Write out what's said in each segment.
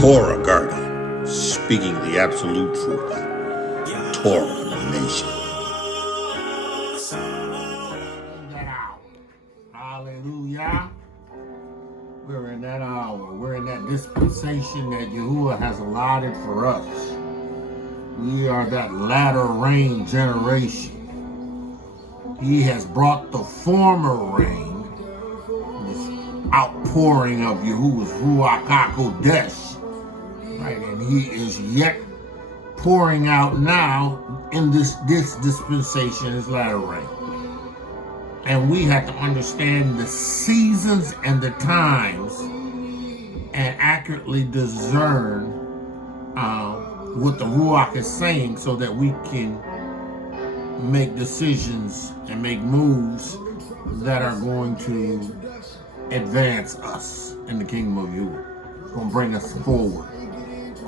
Torah guardian, speaking the absolute truth. Torah nation. Hallelujah. We're in that hour. We're in that dispensation that Yahuah has allotted for us. We are that latter rain generation. He has brought the former rain, this outpouring of Yahuah's Ruach HaKodesh, right? And he is yet pouring out now in this dispensation, his latter rain. And we have to understand the seasons and the times and accurately discern what the Ruach is saying so that we can make decisions and make moves that are going to advance us in the kingdom of Yahuah. It's going to bring us forward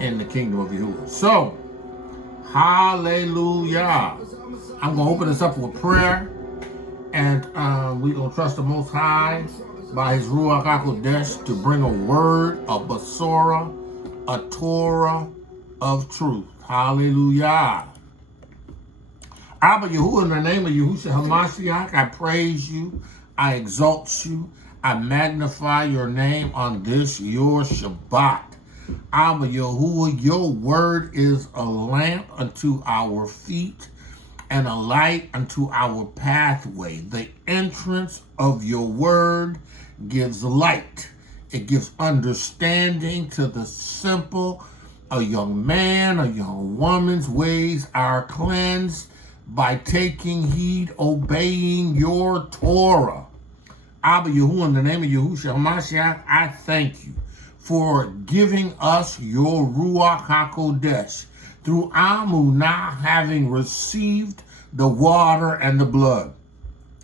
in the kingdom of Yahuah. So, hallelujah. I'm going to open this up with prayer. And we're going to trust the Most High by his Ruach HaKodesh to bring a word, a Basora, a Torah of truth. Hallelujah. Abba Yahuah, in the name of Yahushua HaMashiach, I praise you, I exalt you, I magnify your name on this, your Shabbat. Abba Yahuah, your word is a lamp unto our feet and a light unto our pathway. The entrance of your word gives light. It gives understanding to the simple. A young man, a young woman's ways are cleansed by taking heed, obeying your Torah. Abba Yahuah, in the name of Yahushua HaMashiach, I thank you for giving us your Ruach HaKodesh through Amunah, having received the water and the blood.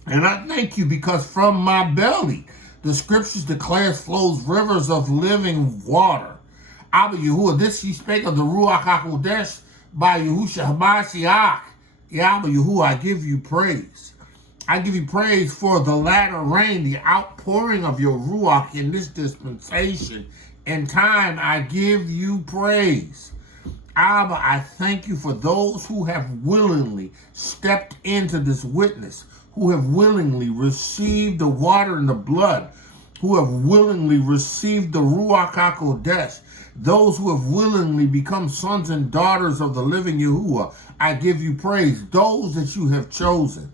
And I thank you because from my belly, the scriptures declares flows rivers of living water. Abba Yahuah, this he spake of the Ruach HaKodesh by Yahushua HaMashiach. Abba Yahuah, I give you praise. I give you praise for the latter rain, the outpouring of your Ruach in this dispensation. In time, I give you praise. Abba, I thank you for those who have willingly stepped into this witness, who have willingly received the water and the blood, who have willingly received the Ruach HaKodesh, those who have willingly become sons and daughters of the living Yahuah. I give you praise. Those that you have chosen.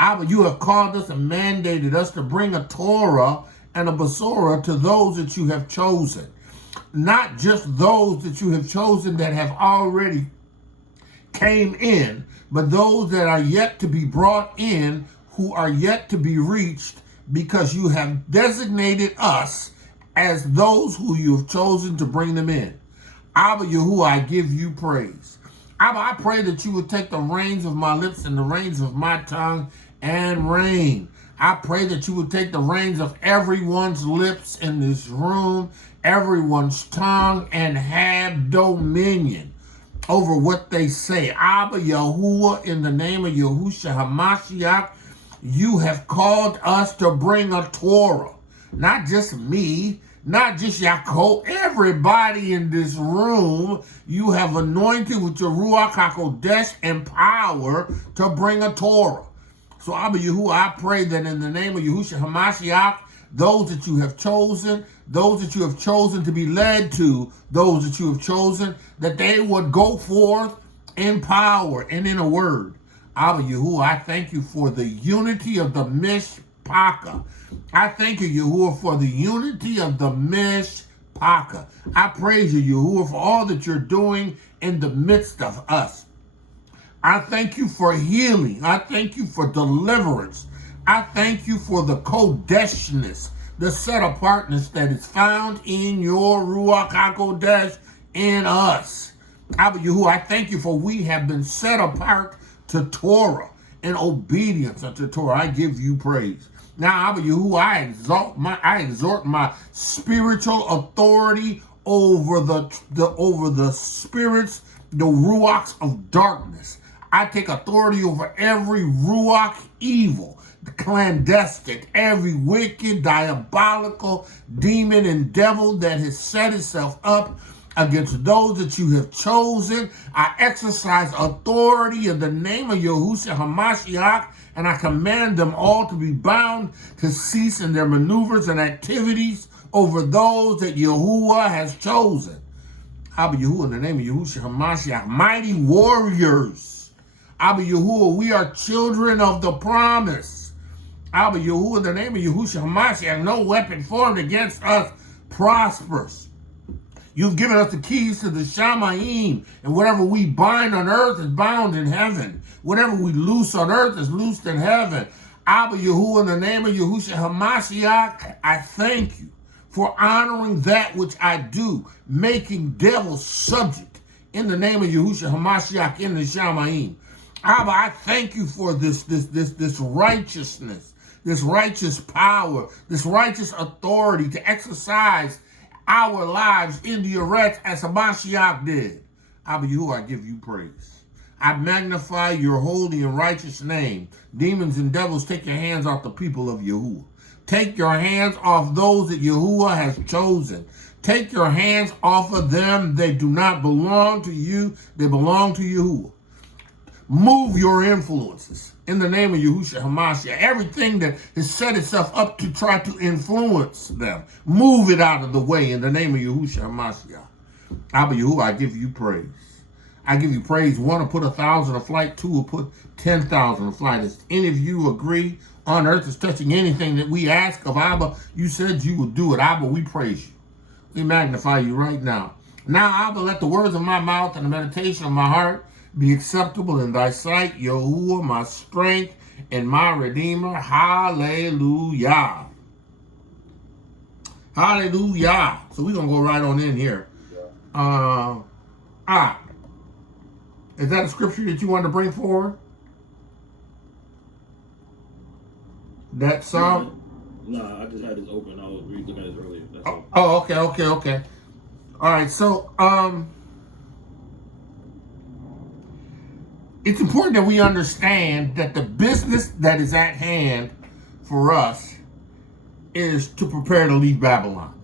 Abba, you have called us and mandated us to bring a Torah and a Basora to those that you have chosen. Not just those that you have chosen that have already came in, but those that are yet to be brought in, who are yet to be reached, because you have designated us as those who you have chosen to bring them in. Abba Yahuah, I give you praise. Abba, I pray that you would take the reins of my lips and the reins of my tongue and reign. I pray that you would take the reins of everyone's lips in this room, everyone's tongue, and have dominion over what they say. Abba Yahuah, in the name of Yahushua HaMashiach, you have called us to bring a Torah. Not just me, not just Yaakov, everybody in this room, you have anointed with your Ruach HaKodesh and power to bring a Torah. So Abba Yahuah, I pray that in the name of Yahushua HaMashiach, those that you have chosen to be led to those that you have chosen, that they would go forth in power and in a word. Abba Yahuah, I thank you for the unity of the Mishpaka. I thank you, Yahuah, for the unity of the Mishpaka. I praise you, Yahuah, for all that you're doing in the midst of us. I thank you for healing. I thank you for deliverance. I thank you for the Kodeshness, the set-apartness that is found in your Ruach HaKodesh in us. Abba Yahuah, I thank you for we have been set apart to Torah in obedience unto Torah. I give you praise. Now, Abba Yahuah, I exhort my spiritual authority over the spirits, the ruachs of darkness. I take authority over every ruach evil, the clandestine, every wicked, diabolical demon and devil that has set itself up against those that you have chosen. I exercise authority in the name of Yahushua HaMashiach, and I command them all to be bound to cease in their maneuvers and activities over those that Yahuah has chosen. Abba Yahuah, in the name of Yahushua HaMashiach, mighty warriors. Abba Yahuah, we are children of the promise. Abba Yahuah, in the name of Yahushua HaMashiach, no weapon formed against us prospers. You've given us the keys to the Shamayim, and whatever we bind on earth is bound in heaven. Whatever we loose on earth is loosed in heaven. Abba Yahuah, in the name of Yahushua HaMashiach, I thank you for honoring that which I do, making devils subject in the name of Yahushua HaMashiach in the Shamayim. Abba, I thank you for this righteousness, this righteous power, this righteous authority to exercise our lives in the arrest as Hamashiach did. Abba Yahuah, I give you praise. I magnify your holy and righteous name. Demons and devils, take your hands off the people of Yahuah. Take your hands off those that Yahuah has chosen. Take your hands off of them. They do not belong to you. They belong to Yahuah. Move your influences in the name of Yahushua HaMashiach. Everything that has set itself up to try to influence them, move it out of the way in the name of Yahushua HaMashiach. Abba Yahuah, I give you praise. I give you praise. 1 will put 1,000 to flight. 2 will put 10,000 to flight. If any of you agree on earth is touching anything that we ask of Abba, you said you would do it. Abba, we praise you. We magnify you right now. Now, Abba, let the words of my mouth and the meditation of my heart be acceptable in thy sight, Yahuah, my strength and my redeemer. Hallelujah. Hallelujah. So we're going to go right on in here. Is that a scripture that you want to bring forward? That Psalm? No, I just had this open. I was reading it earlier. That's all. Oh, okay. All right, so it's important that we understand that the business that is at hand for us is to prepare to leave Babylon.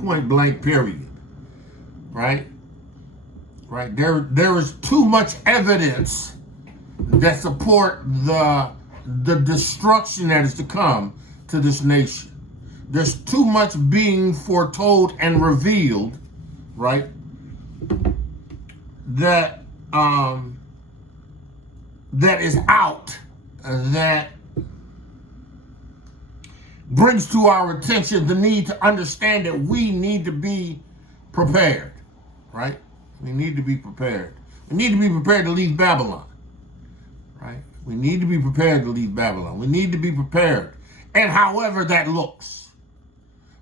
Point blank, period. Right? There is too much evidence that support the destruction that is to come to this nation. There's too much being foretold and revealed, right? That is out, that brings to our attention the need to understand that we need to be prepared, right? We need to be prepared. We need to be prepared to leave Babylon, right? We need to be prepared to leave Babylon. We need to be prepared, and however that looks.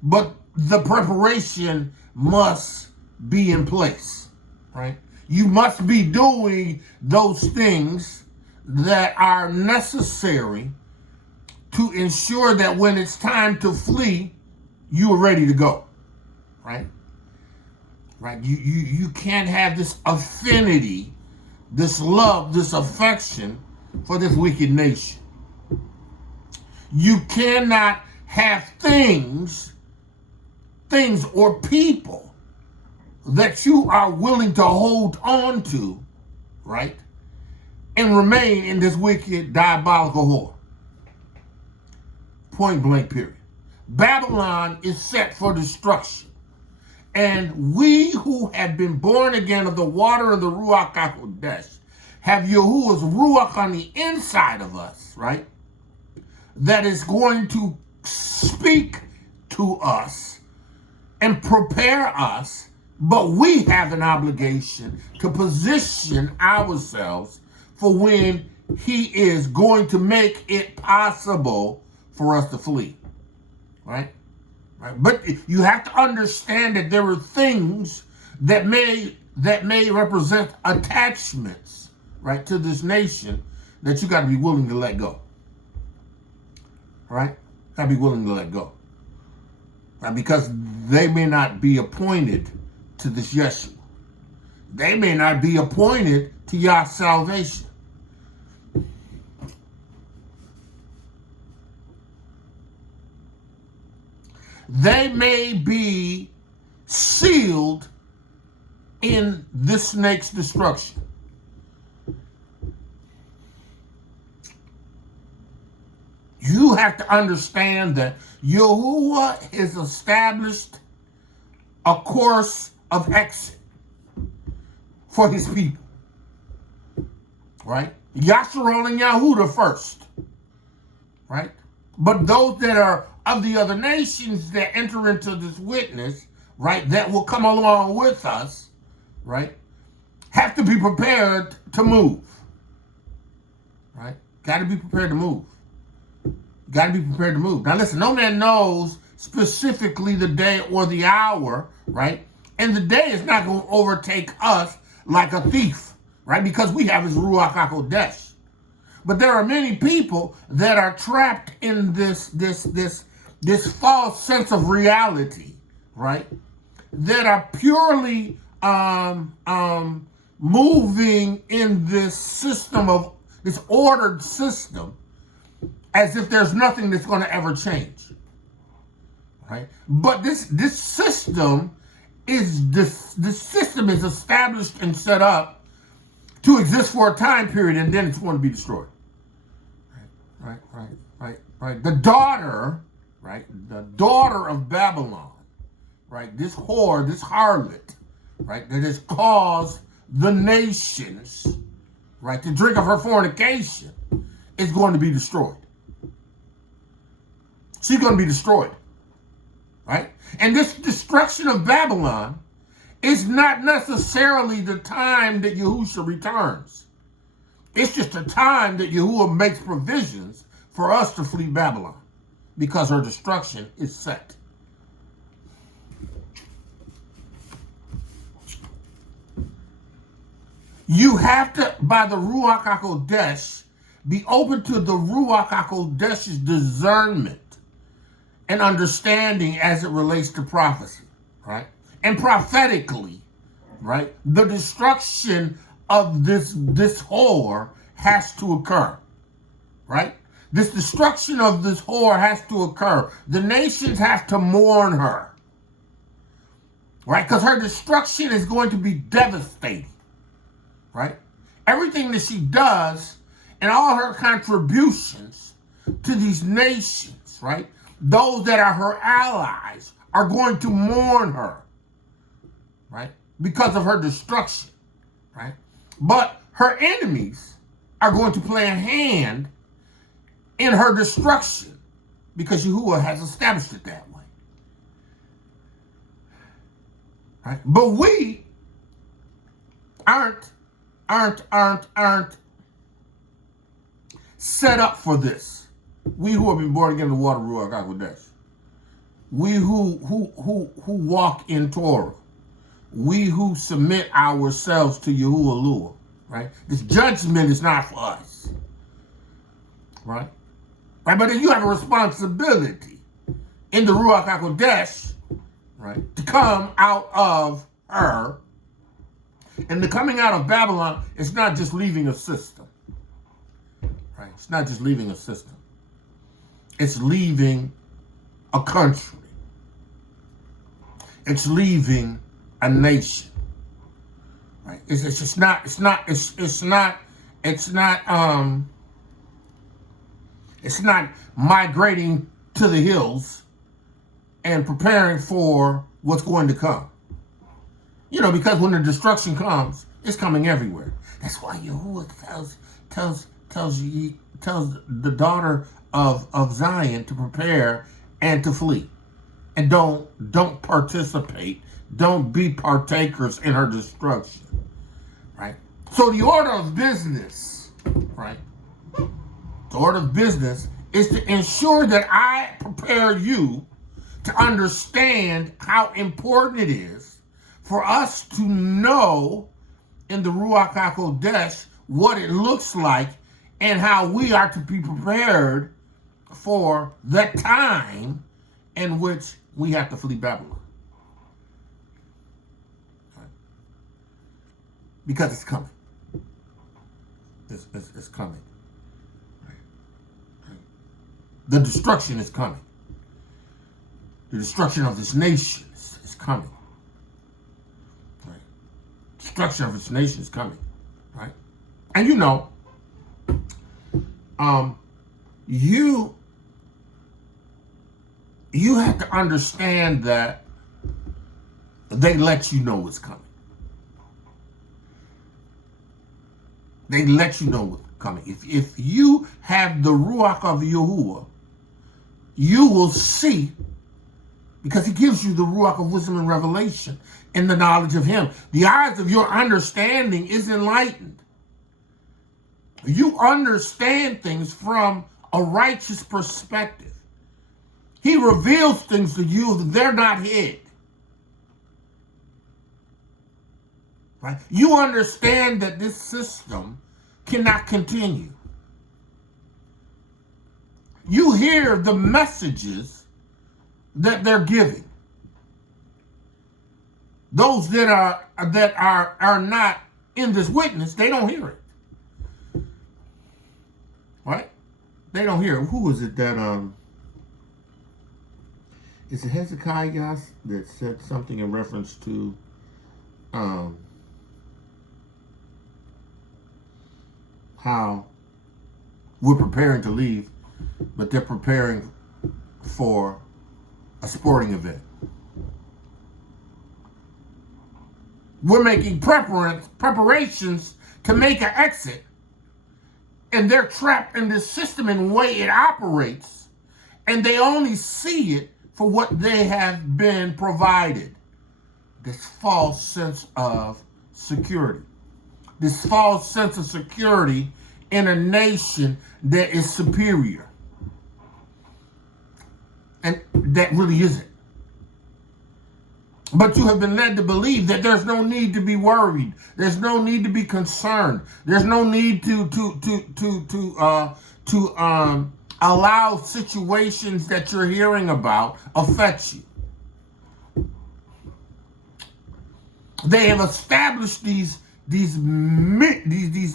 But the preparation must be in place, right? You must be doing those things that are necessary to ensure that when it's time to flee, you are ready to go, right? Right? You can't have this affinity, this love, this affection for this wicked nation. You cannot have things or people that you are willing to hold on to, right? And remain in this wicked, diabolical whore. Point blank, period. Babylon is set for destruction. And we who have been born again of the water of the Ruach HaKodesh have Yahuah's Ruach on the inside of us, right? That is going to speak to us and prepare us, but we have an obligation to position ourselves for when he is going to make it possible for us to flee, right? But you have to understand that there are things that may represent attachments, right, to this nation that you got to be willing to let go, right? Got to be willing to let go, right? Because they may not be appointed to this Yeshua. they may not be appointed to Yah's salvation. They may be sealed in this snake's destruction. You have to understand that Yahuah has established a course of exit for his people. Right? Yasharon and Yahudah first. Right? But those that are of the other nations that enter into this witness, right, that will come along with us, right, have to be prepared to move. Right? Got to be prepared to move. Got to be prepared to move. Now listen, no man knows specifically the day or the hour, right? And the day is not going to overtake us like a thief, right? Because we have his Ruach HaKodesh. But there are many people that are trapped in this false sense of reality, right? That are purely moving in this system of this ordered system, as if there's nothing that's going to ever change, right? But this system is established and set up to exist for a time period, and then it's going to be destroyed. Right. The daughter of Babylon, right? This whore, this harlot, right? That has caused the nations, right, to drink of her fornication, is going to be destroyed. She's going to be destroyed, right? And this destruction of Babylon is not necessarily the time that Yahushua returns. It's just a time that Yahuwah makes provisions for us to flee Babylon, because her destruction is set. You have to, by the Ruach HaKodesh, be open to the Ruach HaKodesh's discernment and understanding as it relates to prophecy, right? And prophetically, right? The destruction of this whore has to occur, right? This destruction of this whore has to occur. The nations have to mourn her, right? Because her destruction is going to be devastating, right? Everything that she does and all her contributions to these nations, right? Those that are her allies are going to mourn her, right? Because of her destruction, right? But her enemies are going to play a hand in her destruction because Yahuwah has established it that way, right? But we aren't set up for this. We who have been born again in the water, Ruach HaKodesh. We who walk in Torah. We who submit ourselves to Yahuwah, right? This judgment is not for us, right? Right, but then you have a responsibility in the Ruach HaKodesh, right, to come out of her. And the coming out of Babylon is not just leaving a system, right? It's not just leaving a system. It's leaving a country. It's leaving a nation, right? It's not migrating to the hills and preparing for what's going to come. You know, because when the destruction comes, it's coming everywhere. That's why Yahuwah tells the daughter of Zion to prepare and to flee. And don't participate. Don't be partakers in her destruction. Right? So the order of business, right? The order of business is to ensure that I prepare you to understand how important it is for us to know in the Ruach HaKodesh what it looks like and how we are to be prepared for the time in which we have to flee Babylon. because it's coming. It's coming. Right? The destruction is coming. The destruction of this nation is coming. Right? Destruction of this nation is coming. Right? And you know, you have to understand that they let you know it's coming. They let you know what's coming. If you have the Ruach of Yahuah, you will see, because he gives you the Ruach of wisdom and revelation in the knowledge of him. The eyes of your understanding is enlightened. You understand things from a righteous perspective. He reveals things to you that they're not hid. Right? You understand that this system cannot continue. You hear the messages that they're giving. Those that are not in this witness, they don't hear it. Right? They don't hear it. Who is it that is it Hezekiah that said something in reference to how we're preparing to leave, but they're preparing for a sporting event. We're making preparations to make an exit, and they're trapped in this system and the way it operates, and they only see it for what they have been provided. This false sense of security. This false sense of security in a nation that is superior. And that really isn't. But you have been led to believe that there's no need to be worried. There's no need to be concerned. There's no need to allow situations that you're hearing about affect you. They have established these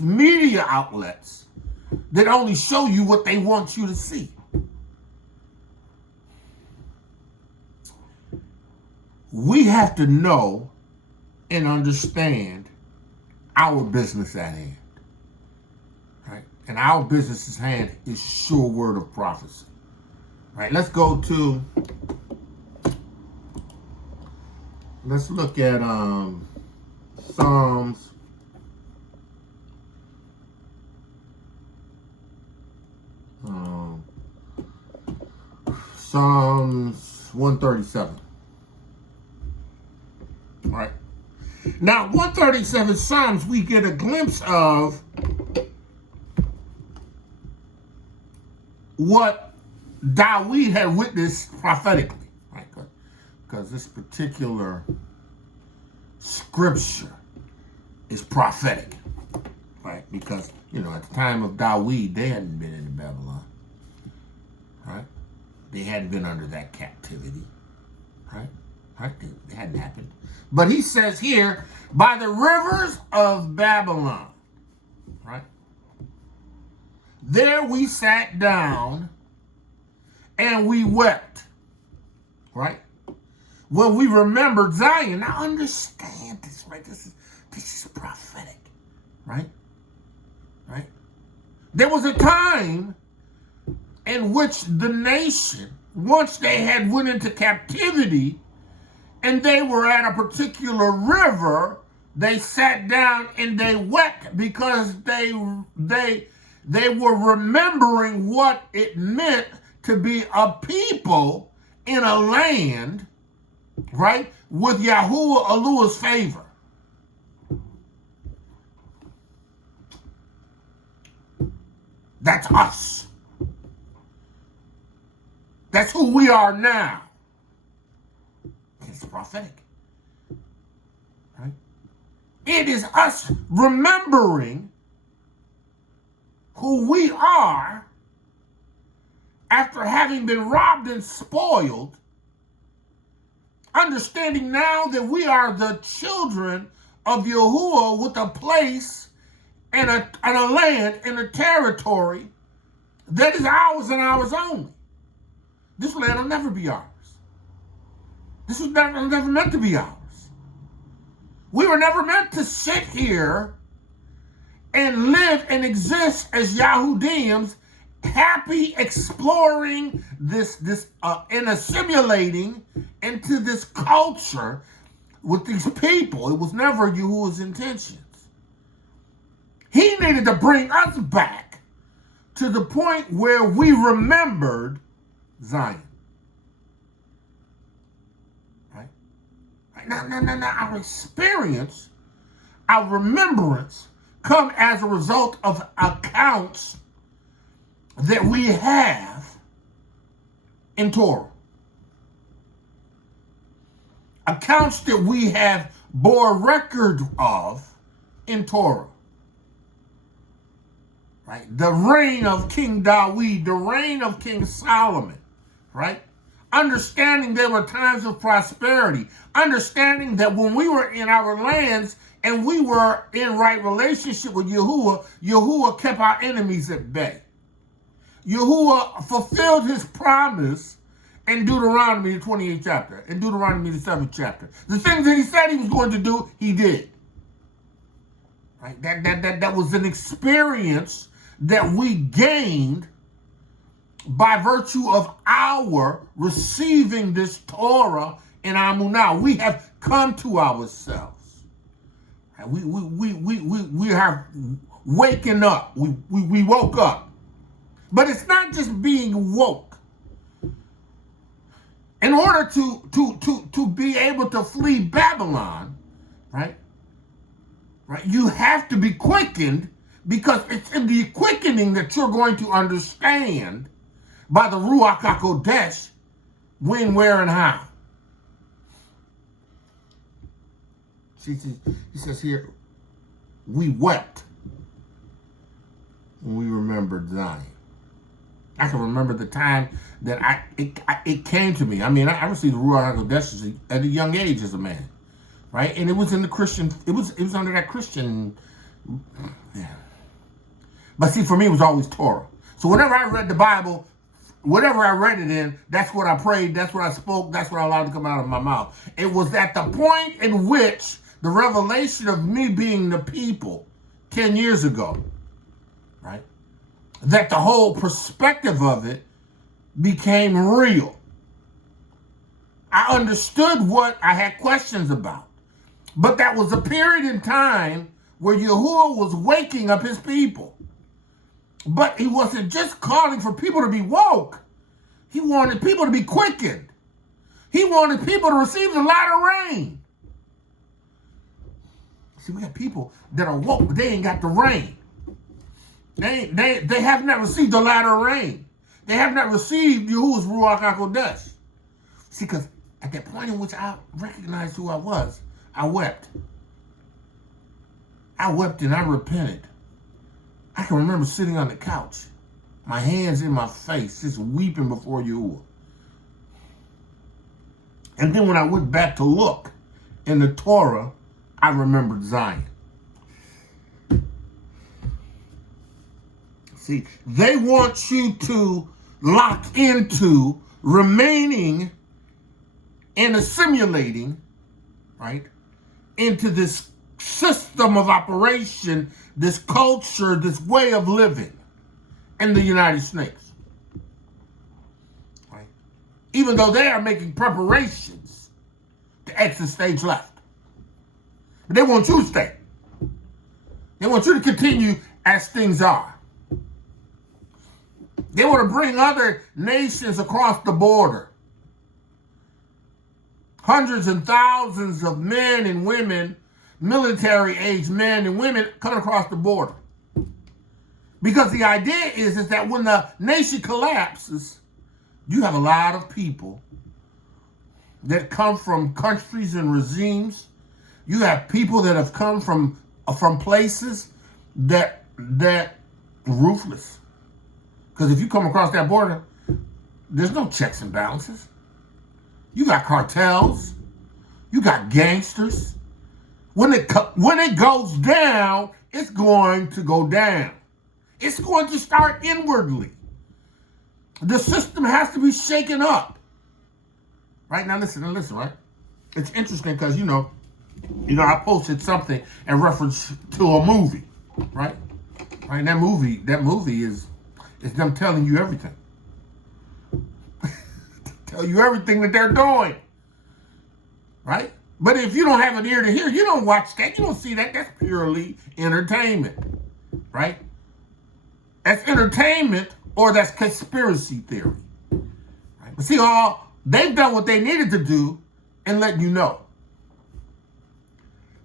media outlets that only show you what they want you to see. We have to know and understand our business at hand. Right? And our business at hand is sure word of prophecy. Right? Let's look at Psalms. Psalms 137. All right. Now, 137 Psalms, we get a glimpse of what David had witnessed prophetically, right? Because this particular scripture is prophetic, right? Because, at the time of David, they hadn't been in Babylon, right? They hadn't been under that captivity, right? Right? It hadn't happened. But he says here, by the rivers of Babylon, right? There we sat down and we wept, right? When we remembered Zion. Now understand this, right? This is prophetic, right? Right? There was a time in which the nation, once they had went into captivity, and they were at a particular river, they sat down and they wept because they were remembering what it meant to be a people in a land, right, with Yahuah Eluah's favor. That's us. That's who we are now. It's prophetic, right? It is us remembering who we are after having been robbed and spoiled, understanding now that we are the children of Yahuah with a place and a land and a territory that is ours and ours only. This land will never be ours. This was never meant to be ours. We were never meant to sit here and live and exist as Yahudims, happy exploring this and assimilating into this culture with these people. It was never Yahuwah's intentions. He needed to bring us back to the point where we remembered Zion. Right? Now, our experience, our remembrance, come as a result of accounts that we have in Torah. Accounts that we have bore record of in Torah. Right? The reign of King David, the reign of King Solomon, right? Understanding there were times of prosperity, understanding that when we were in our lands and we were in right relationship with Yahuah, Yahuah kept our enemies at bay. Yahuah fulfilled his promise in Deuteronomy, the 28th chapter, in Deuteronomy, the 7th chapter. The things that he said he was going to do, he did. Right? That was an experience that we gained by virtue of our receiving this Torah in Amunah. We have come to ourselves. We have waken up. We woke up. But it's not just being woke. In order to be able to flee Babylon, right? You have to be quickened, because it's in the quickening that you're going to understand by the Ruach HaKodesh when, where, and how. He says here, we wept when we remembered Zion. I can remember the time that it came to me. I mean, I received the Ruach HaKodesh at a young age as a man, right? And it was in the Christian, it was under that Christian, yeah. But see, for me, it was always Torah. So whenever I read the Bible, whatever I read it in, that's what I prayed, that's what I spoke, that's what I allowed to come out of my mouth. It was at the point in which the revelation of me being the people 10 years ago, right, that the whole perspective of it became real. I understood what I had questions about. But that was a period in time where Yahuah was waking up his people. But he wasn't just calling for people to be woke. He wanted people to be quickened. He wanted people to receive the latter rain. See, we got people that are woke, but they ain't got the rain. They have not received the latter rain. They have not received Yahuwah's Ruach HaKodesh. See, because at that point in which I recognized who I was, I wept. I wept and I repented. I can remember sitting on the couch, my hands in my face, just weeping before Yahuwah. And then when I went back to look in the Torah, I remembered Zion. See, they want you to lock into remaining and assimilating, right, into this system of operation, this culture, this way of living in the United States. Right? Even though they are making preparations to exit stage left. But they want you to stay. They want you to continue as things are. They want to bring other nations across the border. Hundreds and thousands of men and women, military-aged men and women coming across the border. Because the idea is that when the nation collapses, you have a lot of people that come from countries and regimes. You have people that have come from places that ruthless. Because if you come across that border, there's no checks and balances. You got cartels. You got gangsters. When it goes down, it's going to go down. It's going to start inwardly. The system has to be shaken up. Right now, listen, right? It's interesting because, I posted something in reference to a movie, right? Right, that movie is them telling you everything. Tell you everything that they're doing, right? But if you don't have an ear to hear, you don't watch that, you don't see that. That's purely entertainment, right? That's entertainment or that's conspiracy theory, right? But see, they've done what they needed to do and let you know.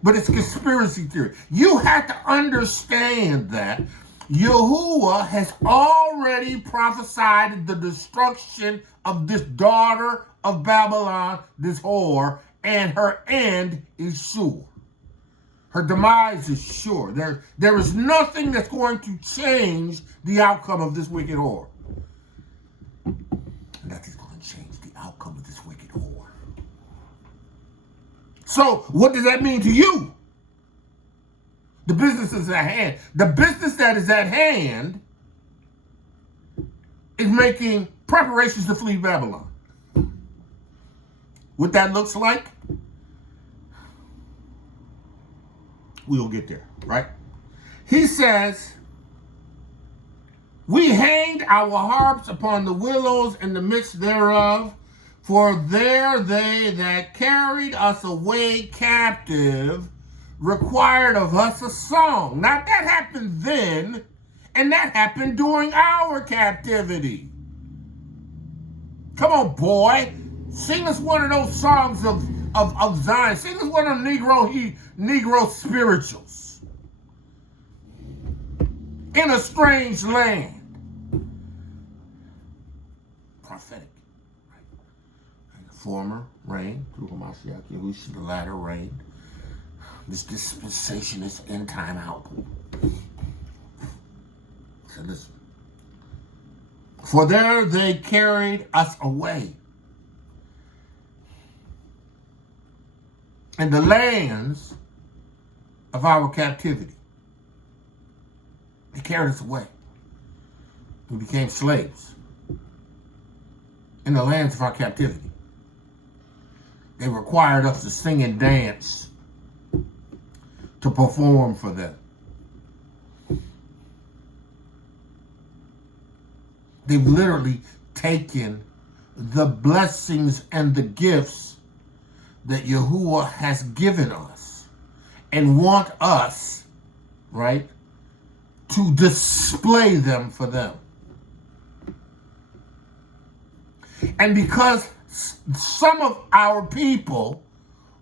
But it's conspiracy theory. You have to understand that Yahuah has already prophesied the destruction of this daughter of Babylon, this whore, and her end is sure. Her demise is sure. There is nothing that's going to change the outcome of this wicked whore. Nothing's going to change the outcome of this wicked whore. So, what does that mean to you? The business is at hand. The business that is at hand is making preparations to flee Babylon. What that looks like, we'll get there, right? He says, we hanged our harps upon the willows in the midst thereof, for there they that carried us away captive required of us a song. Now that happened then, and that happened during our captivity. Come on, boy. Sing us one of those songs of Zion. Sing us one of the Negro spirituals. In a strange land. Prophetic. Right? The former reigned through Hamashiach Yahushua, the latter reigned. This dispensation is end time out. So listen. For there they carried us away. In the lands of our captivity. They carried us away. We became slaves. In the lands of our captivity. They required us to sing and dance to perform for them. They've literally taken the blessings and the gifts that Yahuah has given us and want us, right, to display them for them. And because some of our people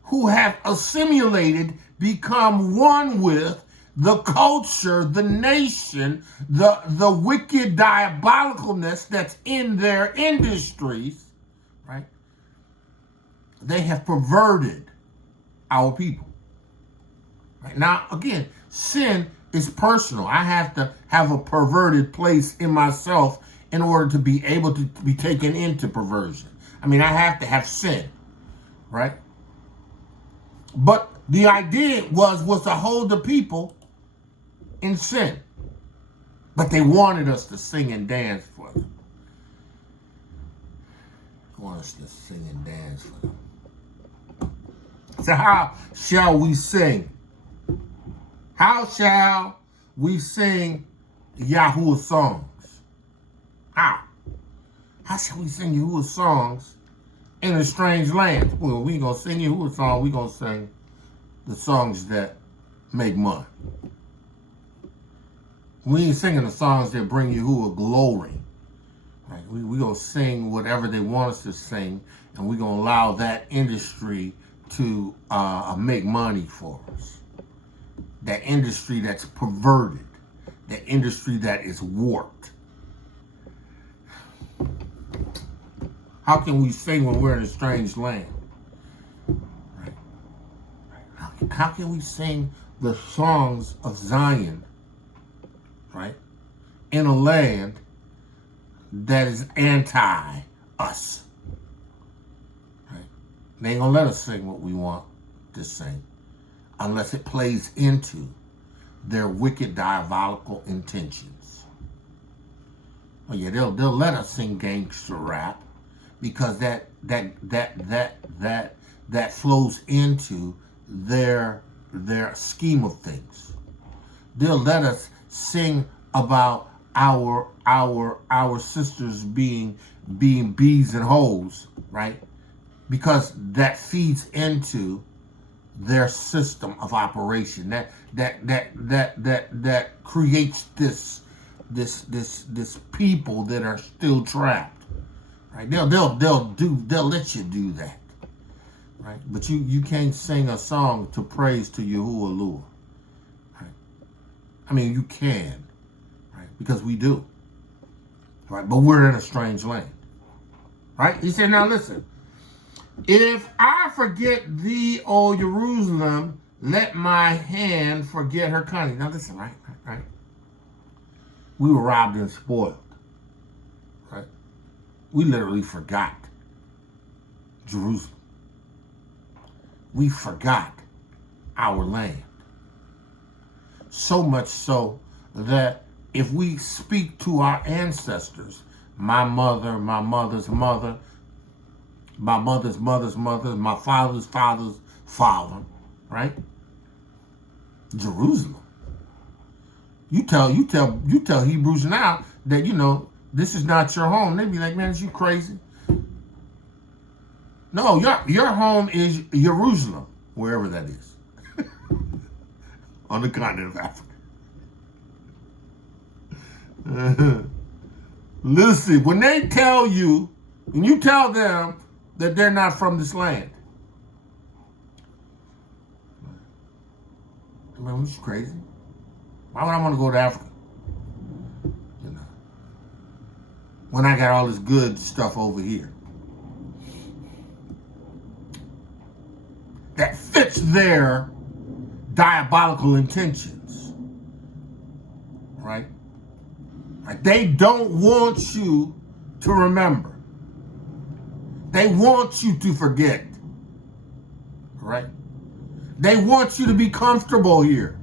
who have assimilated become one with the culture, the nation, the wicked diabolicalness that's in their industries, right? They have perverted our people. Right? Now, again, sin is personal. I have to have a perverted place in myself in order to be able to be taken into perversion. I mean, I have to have sin, right? But the idea was to hold the people in sin. But they wanted us to sing and dance for them. They want us to sing and dance for them. So how shall we sing? How shall we sing Yahuah songs? How? How shall we sing Yahuah songs in a strange land? Well, we ain't gonna sing Yahuah songs, we gonna sing the songs that make money. We ain't singing the songs that bring Yahuah glory. Right? We gonna sing whatever they want us to sing, and we gonna allow that industry to make money for us. That industry that's perverted. That industry that is warped. How can we sing when we're in a strange land? Right? How can we sing the songs of Zion, right, in a land that is anti-us? Right? They ain't gonna let us sing what we want to sing. unless it plays into their wicked, diabolical intentions. Oh yeah, they'll let us sing gangster rap because that flows into their scheme of things. They'll let us sing about our sisters being bees and hoes, right? Because that feeds into their system of operation. That creates this people that are still trapped, right? They'll let you do that, right? But you can't sing a song to praise to Yahuah, right? I mean, you can, right? Because we do, right? But we're in a strange land, right? He said, now listen. If I forget thee, O Jerusalem, let my hand forget her cunning. Now listen, right? We were robbed and spoiled, right? We literally forgot Jerusalem. We forgot our land. So much so that if we speak to our ancestors, my mother, my mother's mother, my mother's mother's mother, my father's father's father, right? Jerusalem. You tell Hebrews now that, this is not your home. They be like, man, is you crazy? No, your home is Jerusalem, wherever that is. On the continent of Africa. Listen, when they tell you, and you tell them that they're not from this land. Man, this is crazy. Why would I want to go to Africa? When I got all this good stuff over here. That fits their diabolical intentions. Right? They don't want you to remember. They want you to forget, right? They want you to be comfortable here.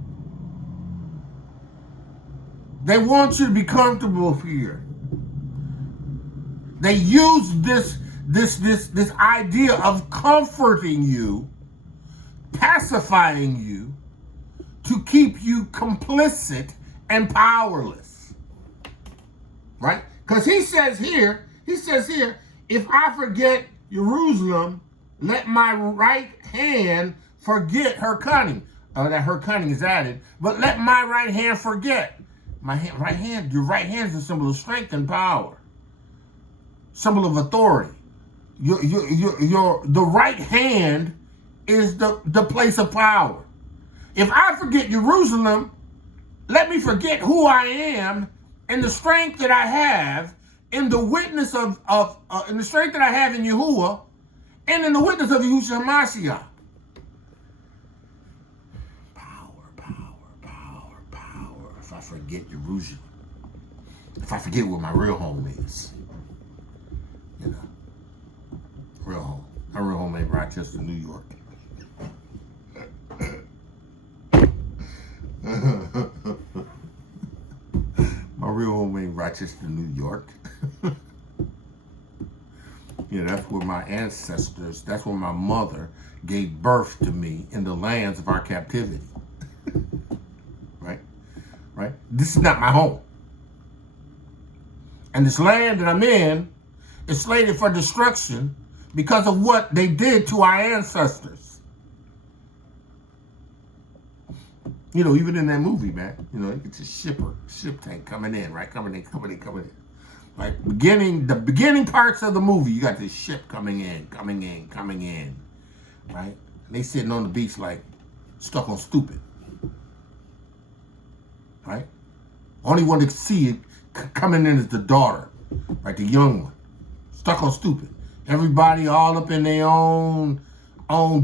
They want you to be comfortable here. They use this idea of comforting you, pacifying you, to keep you complicit and powerless, right? Because he says here, if I forget Jerusalem, let my right hand forget her cunning. That her cunning is added, but let my right hand forget. Right hand, your right hand is a symbol of strength and power, symbol of authority. The right hand is the place of power. If I forget Jerusalem, let me forget who I am and the strength that I have, in the witness in the strength that I have in Yahuah, and in the witness of Yerushalayim. Power. If I forget Jerusalem, if I forget where my real home is, real home. My real home ain't Rochester, New York. My real home ain't Rochester, New York. That's where my ancestors, that's where my mother gave birth to me, in the lands of our captivity. Right? This is not my home. And this land that I'm in is slated for destruction because of what they did to our ancestors. Even in that movie, man, it's a ship tank coming in, right? Coming in. Right? The beginning parts of the movie, you got this ship coming in, right? And they sitting on the beach like stuck on stupid, right? Only one that can see it coming in is the daughter, right? The young one, stuck on stupid. Everybody all up in their own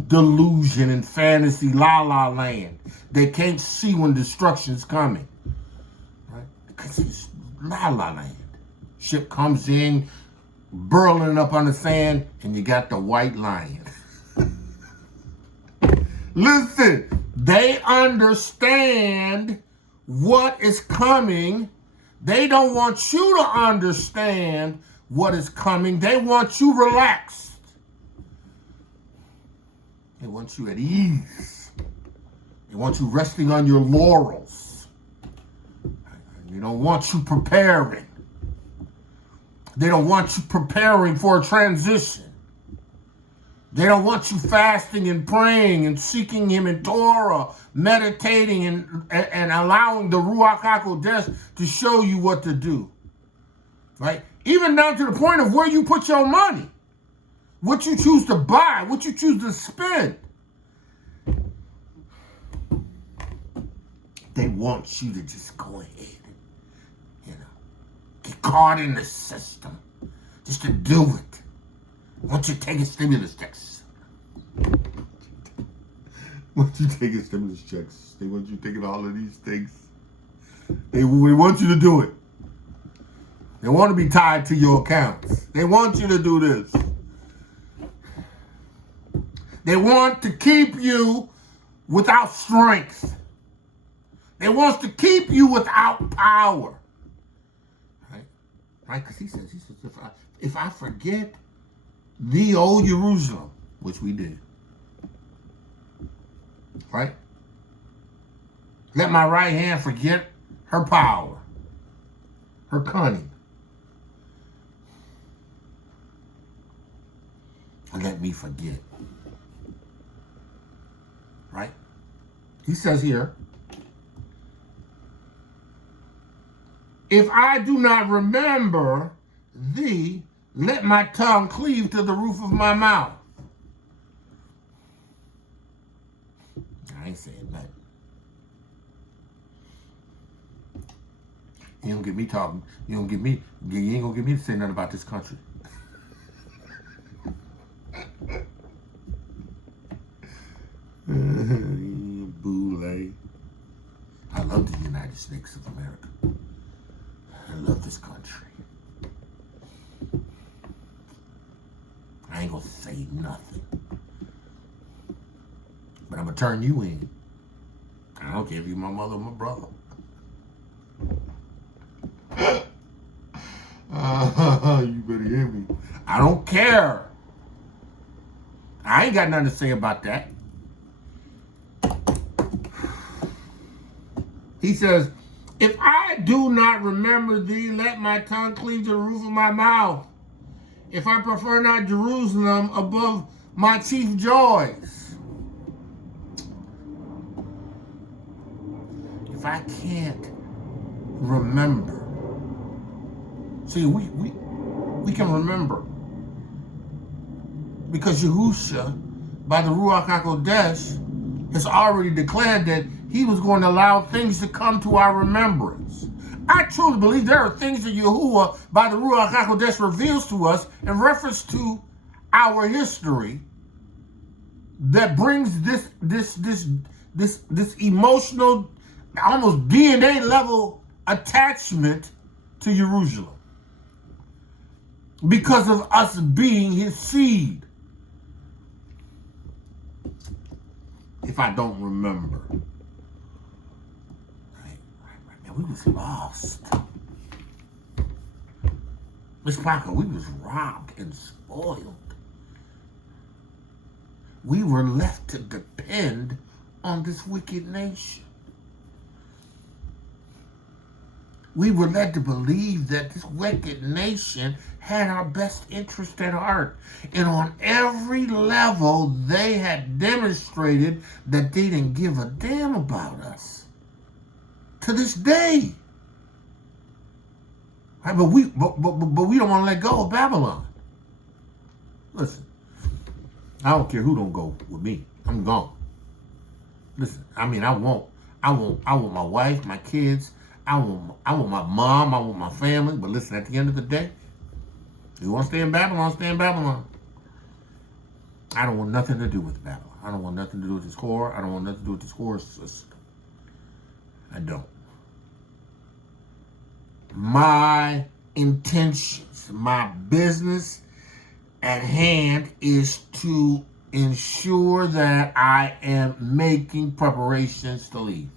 delusion and fantasy, la la land. They can't see when destruction's coming, right? Because it's la la land. Ship comes in, burling up on the sand, and you got the white lion. Listen, They understand what is coming. They don't want you to understand what is coming. They want you relaxed. They want you at ease. They want you resting on your laurels. They don't want you preparing. They don't want you preparing for a transition. They don't want you fasting and praying and seeking him in Torah, meditating and allowing the Ruach HaKodesh to show you what to do. Right? Even down to the point of where you put your money, what you choose to buy, what you choose to spend. They want you to just go ahead and, get caught in the system, just to do it. Once you take a stimulus checks. Once you take a stimulus checks, they want you taking all of these things. They want you to do it. They want to be tied to your accounts. They want you to do this. They want to keep you without strength. They want to keep you without power. Right? Because he says, if I forget the old Jerusalem, which we did, right? Let my right hand forget her power, her cunning, and let me forget, right? He says here, if I do not remember thee, let my tongue cleave to the roof of my mouth. I ain't saying nothing. You don't get me talking. You ain't gonna get me to say nothing about this country. Boule. I love the United States of America. I love this country. I ain't gonna say nothing. But I'm gonna turn you in. I don't care if you're my mother or my brother. You better hear me. I don't care. I ain't got nothing to say about that. He says, if I do not remember thee, let my tongue cleave to the roof of my mouth. If I prefer not Jerusalem above my chief joys. If I can't remember. See, we can remember. Because Yahushua, by the Ruach HaKodesh, has already declared that he was going to allow things to come to our remembrance. I truly believe there are things that Yahuah, by the Ruach HaKodesh, reveals to us in reference to our history that brings this emotional, almost DNA level attachment to Jerusalem because of us being his seed. If I don't remember. Right. Man, we was lost. Miss Parker, we was robbed and spoiled. We were left to depend on this wicked nation. We were led to believe that this wicked nation had our best interest at heart. And on every level, they had demonstrated that they didn't give a damn about us. To this day. Right, but we don't want to let go of Babylon. Listen, I don't care who don't go with me. I'm gone. Listen, I want my wife, my kids, I want my mom, I want my family, but listen, at the end of the day, if you want to stay in Babylon, stay in Babylon. I don't want nothing to do with Babylon. I don't want nothing to do with this whore. I don't want nothing to do with this whore system. I don't. My intentions, my business at hand is to ensure that I am making preparations to leave.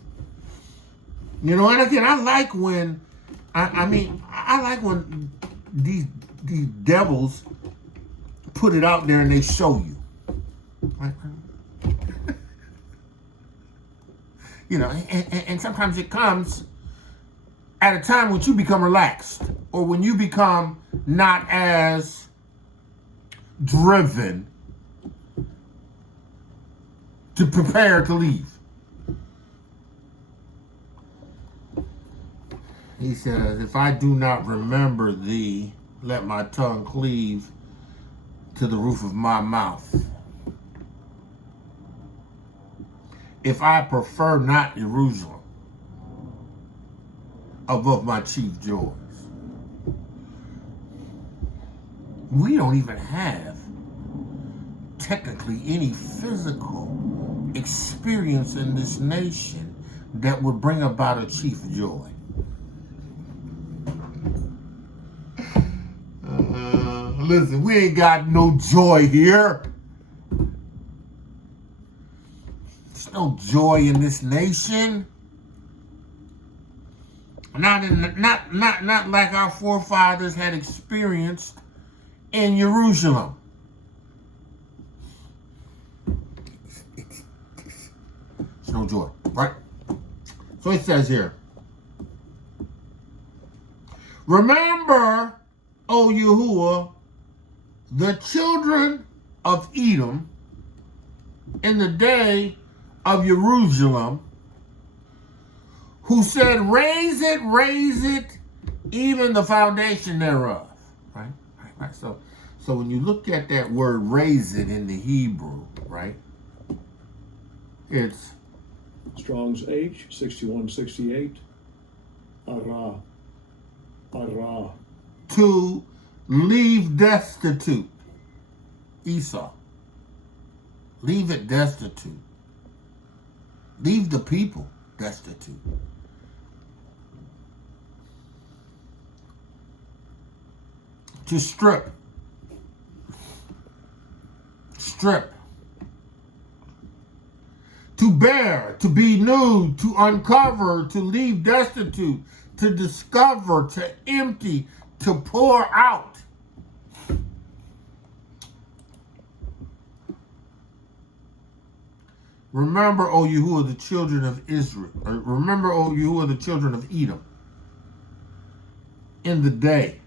You know, and again, I like when, I like when these devils put it out there and they show you. Right? You know, and sometimes it comes at a time when you become relaxed or when you become not as driven to prepare to leave. He says, if I do not remember thee, let my tongue cleave to the roof of my mouth. If I prefer not Jerusalem above my chief joys. We don't even have technically any physical experience in this nation that would bring about a chief joy. Listen, we ain't got no joy here. There's no joy in this nation. Not like our forefathers had experienced in Jerusalem. There's no joy, right? So it says here, remember, O Yahuah, the children of Edom in the day of Jerusalem, who said, raise it, even the foundation thereof. Right? So when you look at that word raise it in the Hebrew, right? It's Strong's H, 6168. Ara. to leave destitute. Esau. Leave it destitute. Leave the people destitute. To strip. To bear, to be nude, to uncover, to leave destitute, to discover, to empty, to pour out. Remember, O Yahuah, the children of Israel. Remember, O Yahuah, the children of Edom. In the day,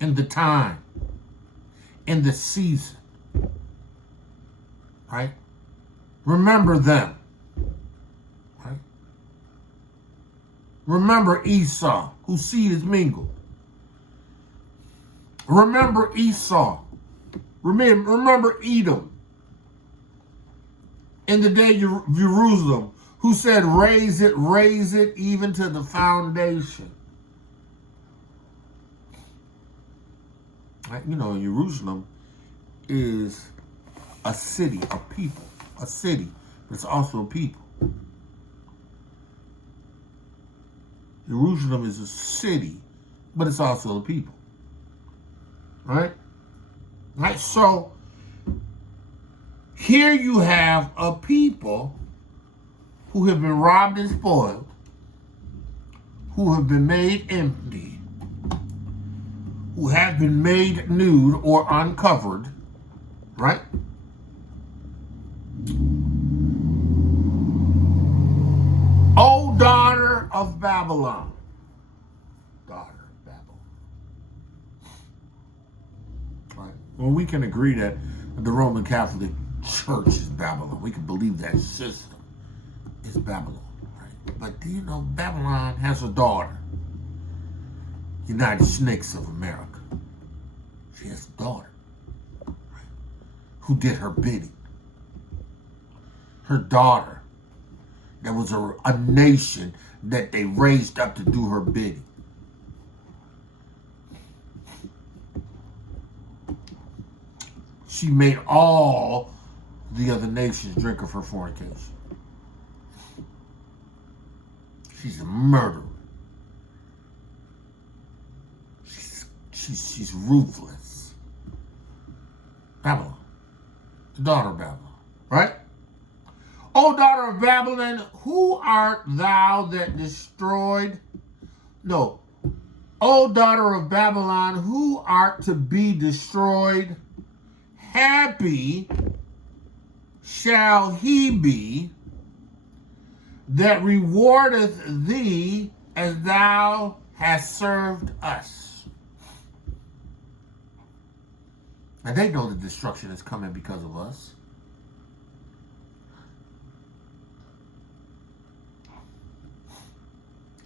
in the time, in the season. Right? Remember them. Right? Remember Esau, whose seed is mingled. Remember Esau. Remember Edom. In the day of Jerusalem, who said, raise it, even to the foundation. Right? You know, Jerusalem is a city, a people. A city, but it's also a people. Jerusalem is a city, but it's also a people. Right? Right? So, here you have a people who have been robbed and spoiled, who have been made empty, who have been made nude or uncovered, right? O daughter of Babylon. Daughter of Babylon. Right? Well, we can agree that the Roman Catholic Church is Babylon. We can believe that system is Babylon. Right? But do you know Babylon has a daughter? United Snakes of America. She has a daughter. Right? Who did her bidding. Her daughter. There was a nation that they raised up to do her bidding. She made all the other nations drink of her fornication. She's a murderer. She's ruthless. Babylon. the daughter of Babylon, right? O daughter of Babylon, who art thou that destroyed? No. O daughter of Babylon, who art to be destroyed? Happy shall he be that rewardeth thee as thou hast served us. And they know the destruction is coming because of us.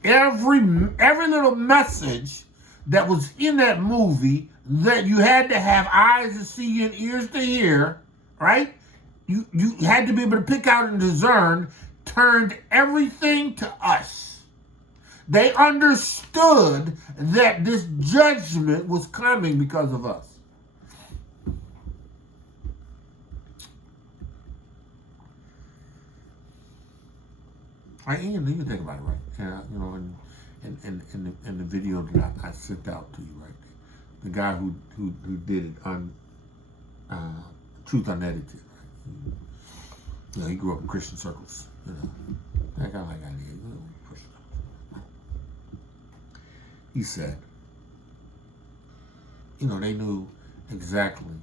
Every little message that was in that movie that you had to have eyes to see and ears to hear, right? You had to be able to pick out and discern, turned everything to us. They understood that this judgment was coming because of us. Right, you think about it, right? You know, in the video that I sent out to you, right? The guy who did it on Truth Unedited, right? You know, he grew up in Christian circles. You know, that guy like I did. You know, Christian. He said, you know, they knew exactly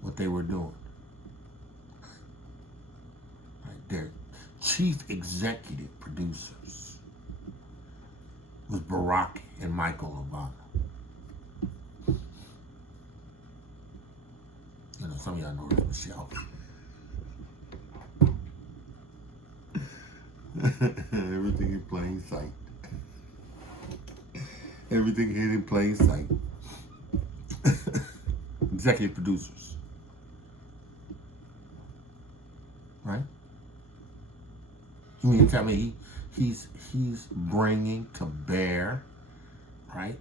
what they were doing. Right, their chief executive producers was Barack and Michael Obama. You know, some of y'all know it's Michelle. Everything in plain sight. Everything hid in plain sight. Executive producers. Right? You mean to tell me he's bringing to bear, right,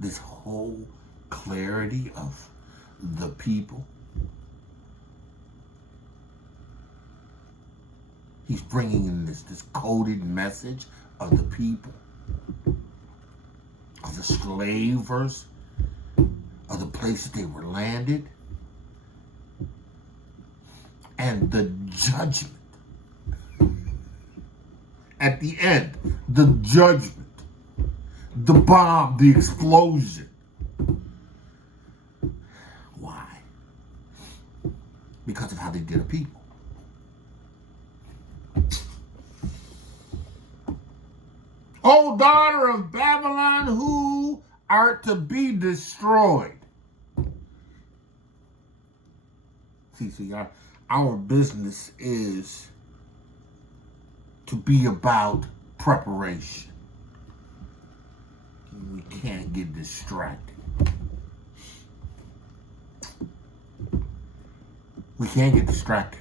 this whole clarity of the people? He's bringing in this coded message of the people, of the slavers, of the places they were landed, and the judgment. At the end, the judgment, the bomb, the explosion. Why? Because of how they did a people. O daughter of Babylon, who art to be destroyed. See, our business is to be about preparation. We can't get distracted. We can't get distracted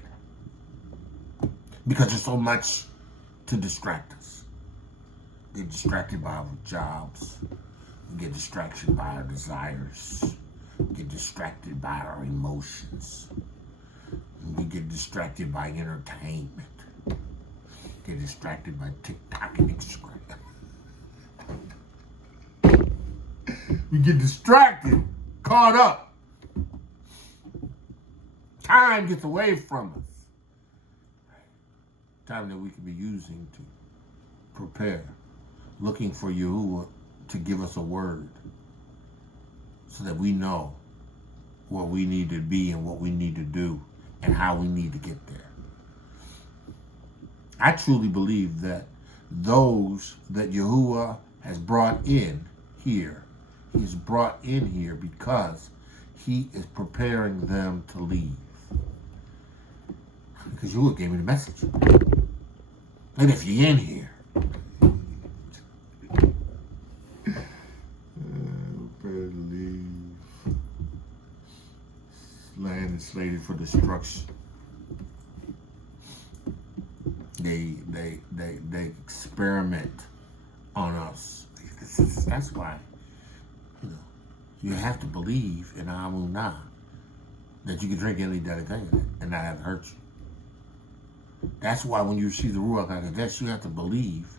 because there's so much to distract us. We get distracted by our jobs. We get distracted by our desires. We get distracted by our emotions. We get distracted by entertainment. Get distracted by TikTok and Instagram. We get distracted, caught up. Time gets away from us. Time that we can be using to prepare, looking for Yahuah to give us a word so that we know what we need to be and what we need to do and how we need to get there. I truly believe that those that Yahuah has brought in here, he's brought in here because he is preparing them to leave. Because Yahuah gave me the message. And if you're in here, prepare to leave. This land is slated for destruction. They experiment on us. That's why, you have to believe in Amunah that you can drink any thing and not have it hurt you. That's why when you see the Ruach HaKodesh, you have to believe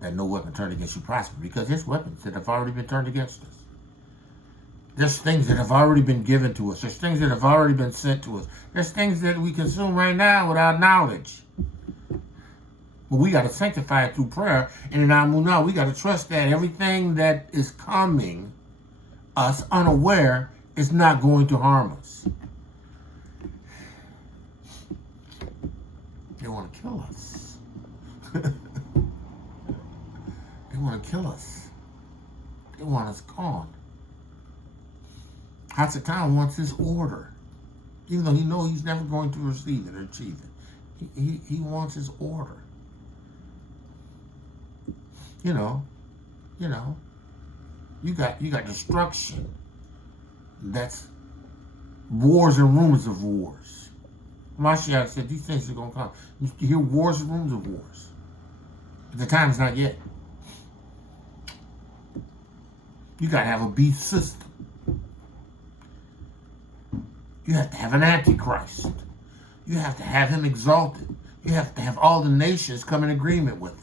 that no weapon turned against you prosper, because there's weapons that have already been turned against us. There's things that have already been given to us. There's things that have already been sent to us. There's things that we consume right now without knowledge. But we got to sanctify it through prayer. And in our munah, we got to trust that everything that is coming us unaware is not going to harm us. They want to kill us. They want to kill us. They want us gone. Hasatan wants his order. Even though he knows he's never going to receive it or achieve it. He wants his order. You got destruction. That's wars and rumors of wars. Mashiach said these things are going to come. You hear wars and rumors of wars. But the time's not yet. You got to have a beast system. You have to have an antichrist. You have to have him exalted. You have to have all the nations come in agreement with him.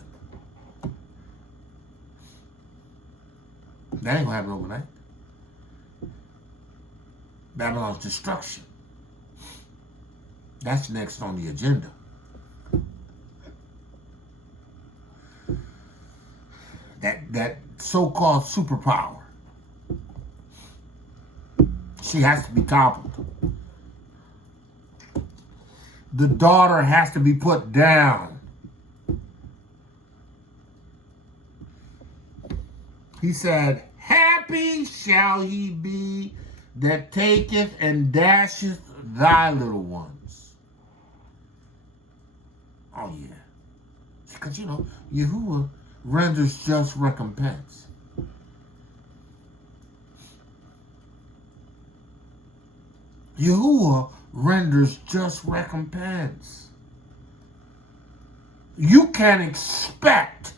That ain't gonna happen overnight. Babylon's destruction. That's next on the agenda. That so-called superpower. She has to be toppled. The daughter has to be put down. He said, happy shall he be that taketh and dasheth thy little ones. Oh, yeah. Because, Yahuah renders just recompense. Yahuah renders just recompense. You can expect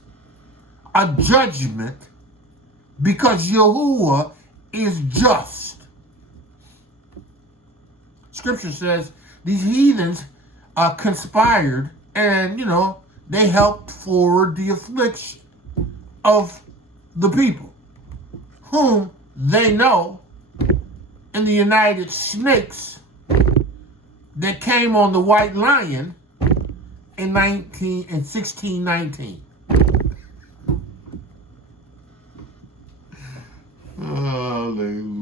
a judgment because Yahuah is just. Scripture says these heathens conspired and, they helped forward the affliction of the people, whom they know in the United Snakes that came on the White Lion in 1619. Hallelujah.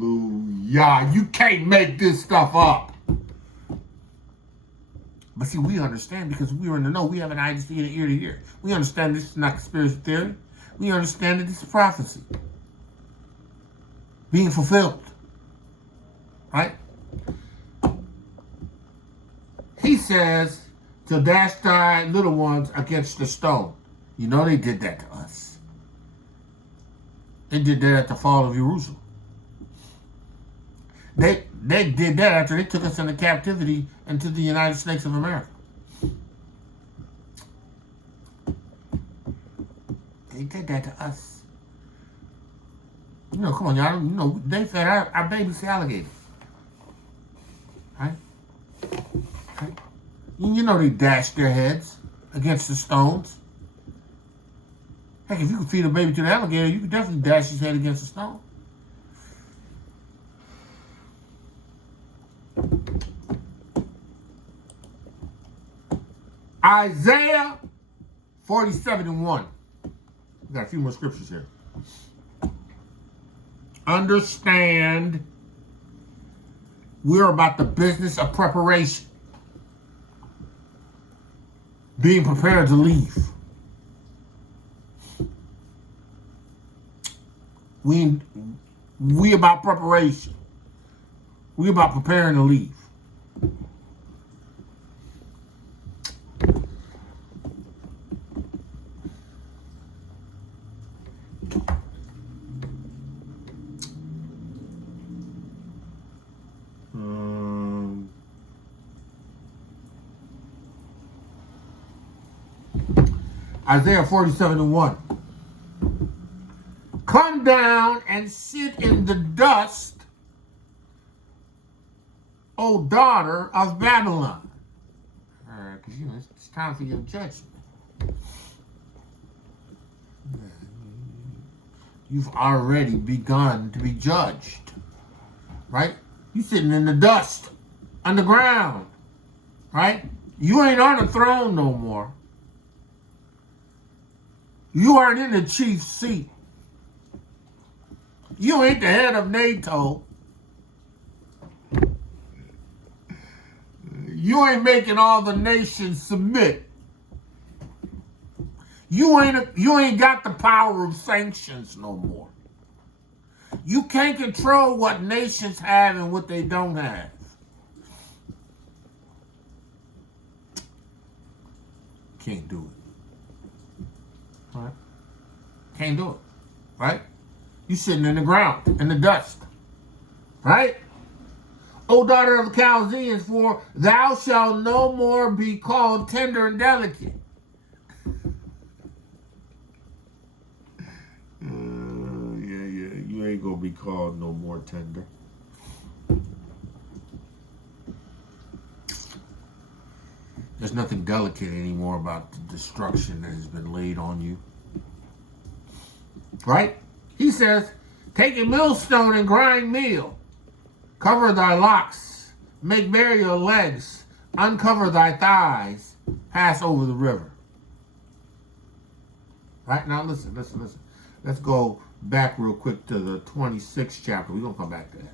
You can't make this stuff up. But see, we understand because we are in the know. We have an eye to see and an ear to hear. We understand this is not conspiracy theory. We understand that this is prophecy being fulfilled. Right? He says to dash thy little ones against the stone. They did that to us. They did that at the fall of Jerusalem. They did that after they took us into captivity into the United States of America. They did that to us. Come on, y'all. They fed our babies to alligators. Right? Right? They dashed their heads against the stones. Heck, if you could feed a baby to the alligator, you could definitely dash his head against a stone. Isaiah 47:1. We got a few more scriptures here. Understand, we're about the business of preparation. Being prepared to leave. We about preparation. We about preparing to leave. Isaiah 47:1. Come down and sit in the dust, O daughter of Babylon. Because it's time for your judgment. You've already begun to be judged. right? You sitting in the dust, on the ground, right? You ain't on the throne no more. You aren't in the chief seat. You ain't the head of NATO. You ain't making all the nations submit. You ain't got the power of sanctions no more. You can't control what nations have and what they don't have. Can't do it. Right? Can't do it. Right? You sitting in the ground, in the dust. Right? O daughter of the Chaldeans, for thou shalt no more be called tender and delicate. You ain't gonna be called no more tender. There's nothing delicate anymore about the destruction that has been laid on you. Right? He says, take a millstone and grind meal. Cover thy locks. Make bare your legs. Uncover thy thighs. Pass over the river. Right? Now listen. Let's go back real quick to the 26th chapter. We're going to come back to that.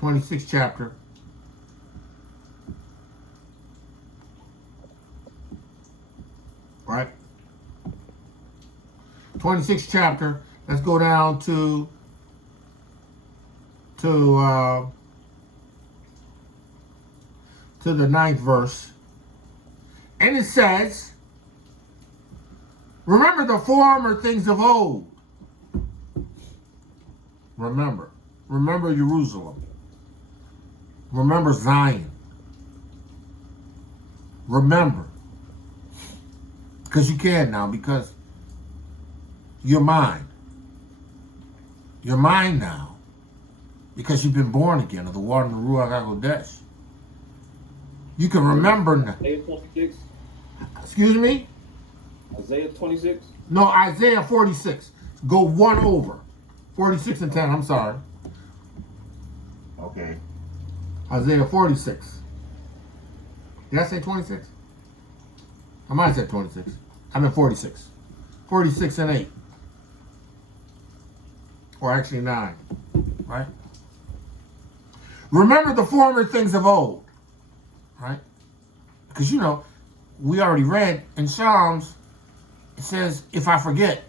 26th chapter. Right? 26th chapter. Let's go down to the 9th verse. And it says, remember the former things of old. Remember Jerusalem. Remember Zion. Remember. Because you can now, because you're mine. You're mine now. Because you've been born again of the water and the Ruach HaKodesh. You can remember now. Isaiah 26? Excuse me? Isaiah 26? No, Isaiah 46. Go one over. 46 and 10, I'm sorry. Okay. Isaiah 46. Did I say 26? I might have said 26. I meant 46. 46 and 8. Or actually 9. Right? Remember the former things of old. Right? Because, you know, we already read in Psalms, it says, if I forget.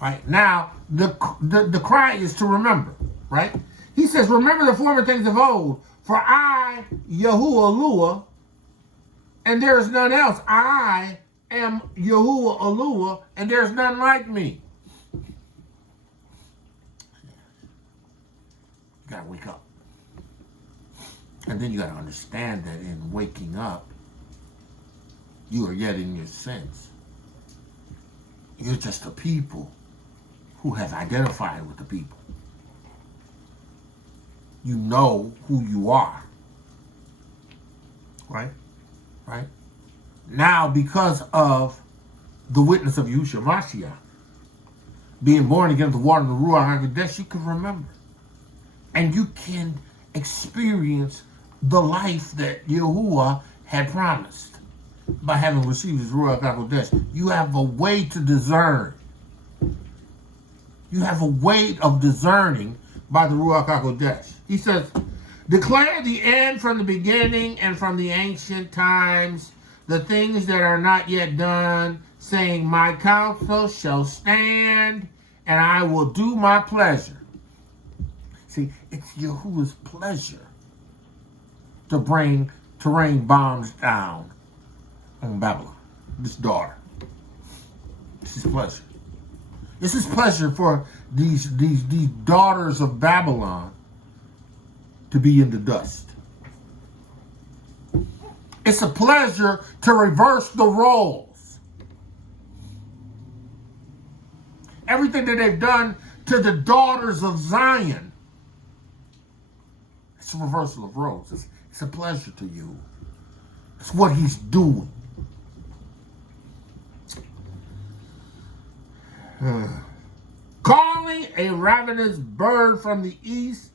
Right? Now, the cry is to remember. Right? He says, remember the former things of old, for I, Yahuah, and there is none else. I am Yahuah, and there is none like me. You gotta wake up. And then you gotta understand that in waking up, you are yet in your sins. You're just a people who have identified with the people. You know who you are. Right? Right? Now, because of the witness of Yahushua Mashiach, being born again of the water and the Ruach HaKodesh, you can remember. And you can experience the life that Yahuah had promised by having received his Ruach HaKodesh. You have a way to discern. You have a way of discerning by the Ruach HaKodesh. He says, declare the end from the beginning and from the ancient times, the things that are not yet done, saying, my counsel shall stand, and I will do my pleasure. See, it's Yahuwah's pleasure to rain bombs down on Babylon, this daughter. It's his pleasure. It's his pleasure for these daughters of Babylon to be in the dust. It's a pleasure to reverse the roles. Everything that they've done to the daughters of Zion, it's a reversal of roles. It's a pleasure to you. It's what he's doing. calling a ravenous bird from the east,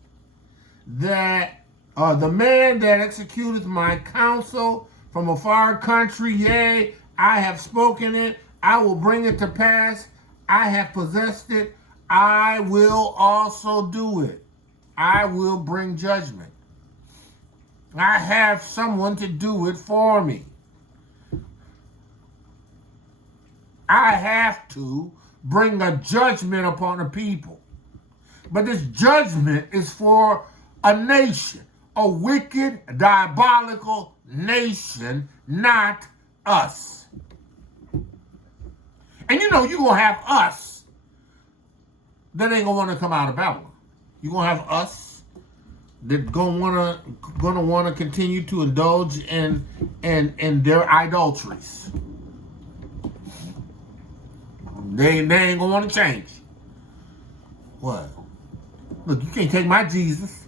that the man that executeth my counsel from a far country, yea, I have spoken it, I will bring it to pass, I have possessed it, I will also do it. I will bring judgment. I have someone to do it for me. I have to bring a judgment upon the people. But this judgment is for a nation, a wicked, diabolical nation, not us. And you know, you're going to have us that ain't going to want to come out of Babylon. You're going to have us that going to want to continue to indulge in their idolatries. They ain't going to want to change. What? Look, you can't take my Jesus.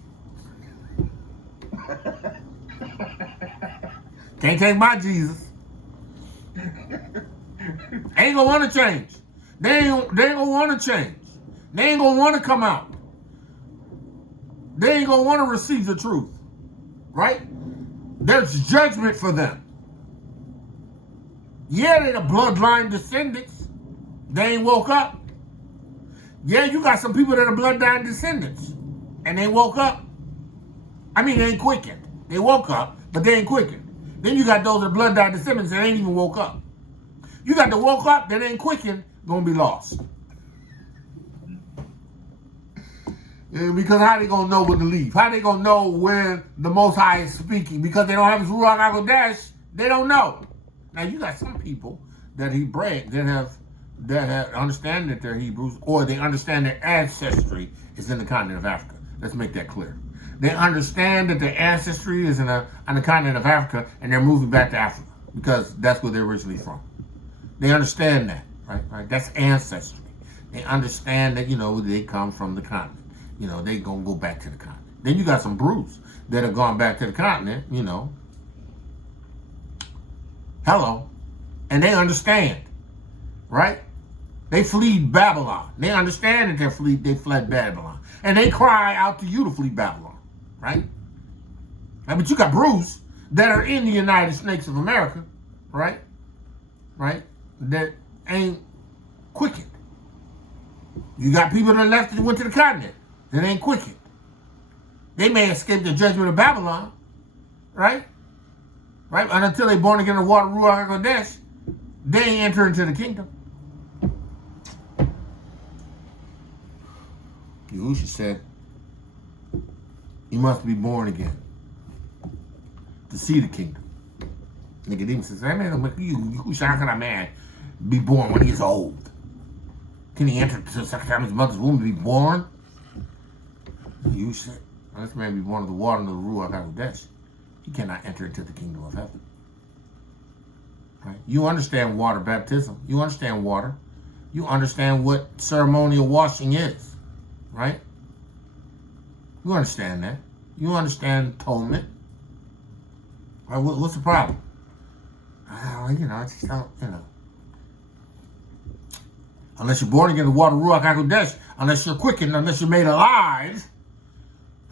Can't take my Jesus. Ain't gonna want to change. They ain't gonna want to change. They ain't gonna want to come out. They ain't gonna want to receive the truth. Right? There's judgment for them. Yeah, they're the bloodline descendants. They ain't woke up. Yeah, you got some people that are bloodline descendants. And they woke up. I mean, they ain't quickened. They woke up, but they ain't quickened. Then you got those that are bloodline descendants that ain't even woke up. You got the woke up that ain't quickened, gonna be lost. Because how they gonna know when to leave? How they gonna know when the Most High is speaking? Because they don't have his Ruach HaKodesh, they don't know. Now you got some people that Hebraic that understand that they're Hebrews, or they understand their ancestry is in the continent of Africa. Let's make that clear. They understand that their ancestry is on the continent of Africa, and they're moving back to Africa because that's where they're originally from. They understand that, right? That's ancestry. They understand that, they come from the continent. They gonna go back to the continent. Then you got some brutes that have gone back to the continent, Hello. And they understand, right? They fled Babylon. They understand that they fled Babylon. And they cry out to you to flee Babylon, right? But you got brutes that are in the United States of America, right? Right? That ain't quickened. You got people that left and went to the continent that ain't quickened. They may escape the judgment of Babylon, right? Right? And until they born again in the water, Ruach HaKodesh, they ain't enter into the kingdom. Yahushua said, you must be born again to see the kingdom. Nicodemus says, Yahushua, how can a man be born when he is old? Can he enter to the second time his mother's womb to be born? Yahushua said, unless man be born of the water and of the Ruach HaKodesh, he cannot enter into the kingdom of heaven. Right? You understand water baptism. You understand water. You understand what ceremonial washing is. Right? You understand that. You understand atonement. Right? What's the problem? I just don't, Unless you're born again in the water, Ruach HaKodesh, unless you're quickened, unless you're made alive,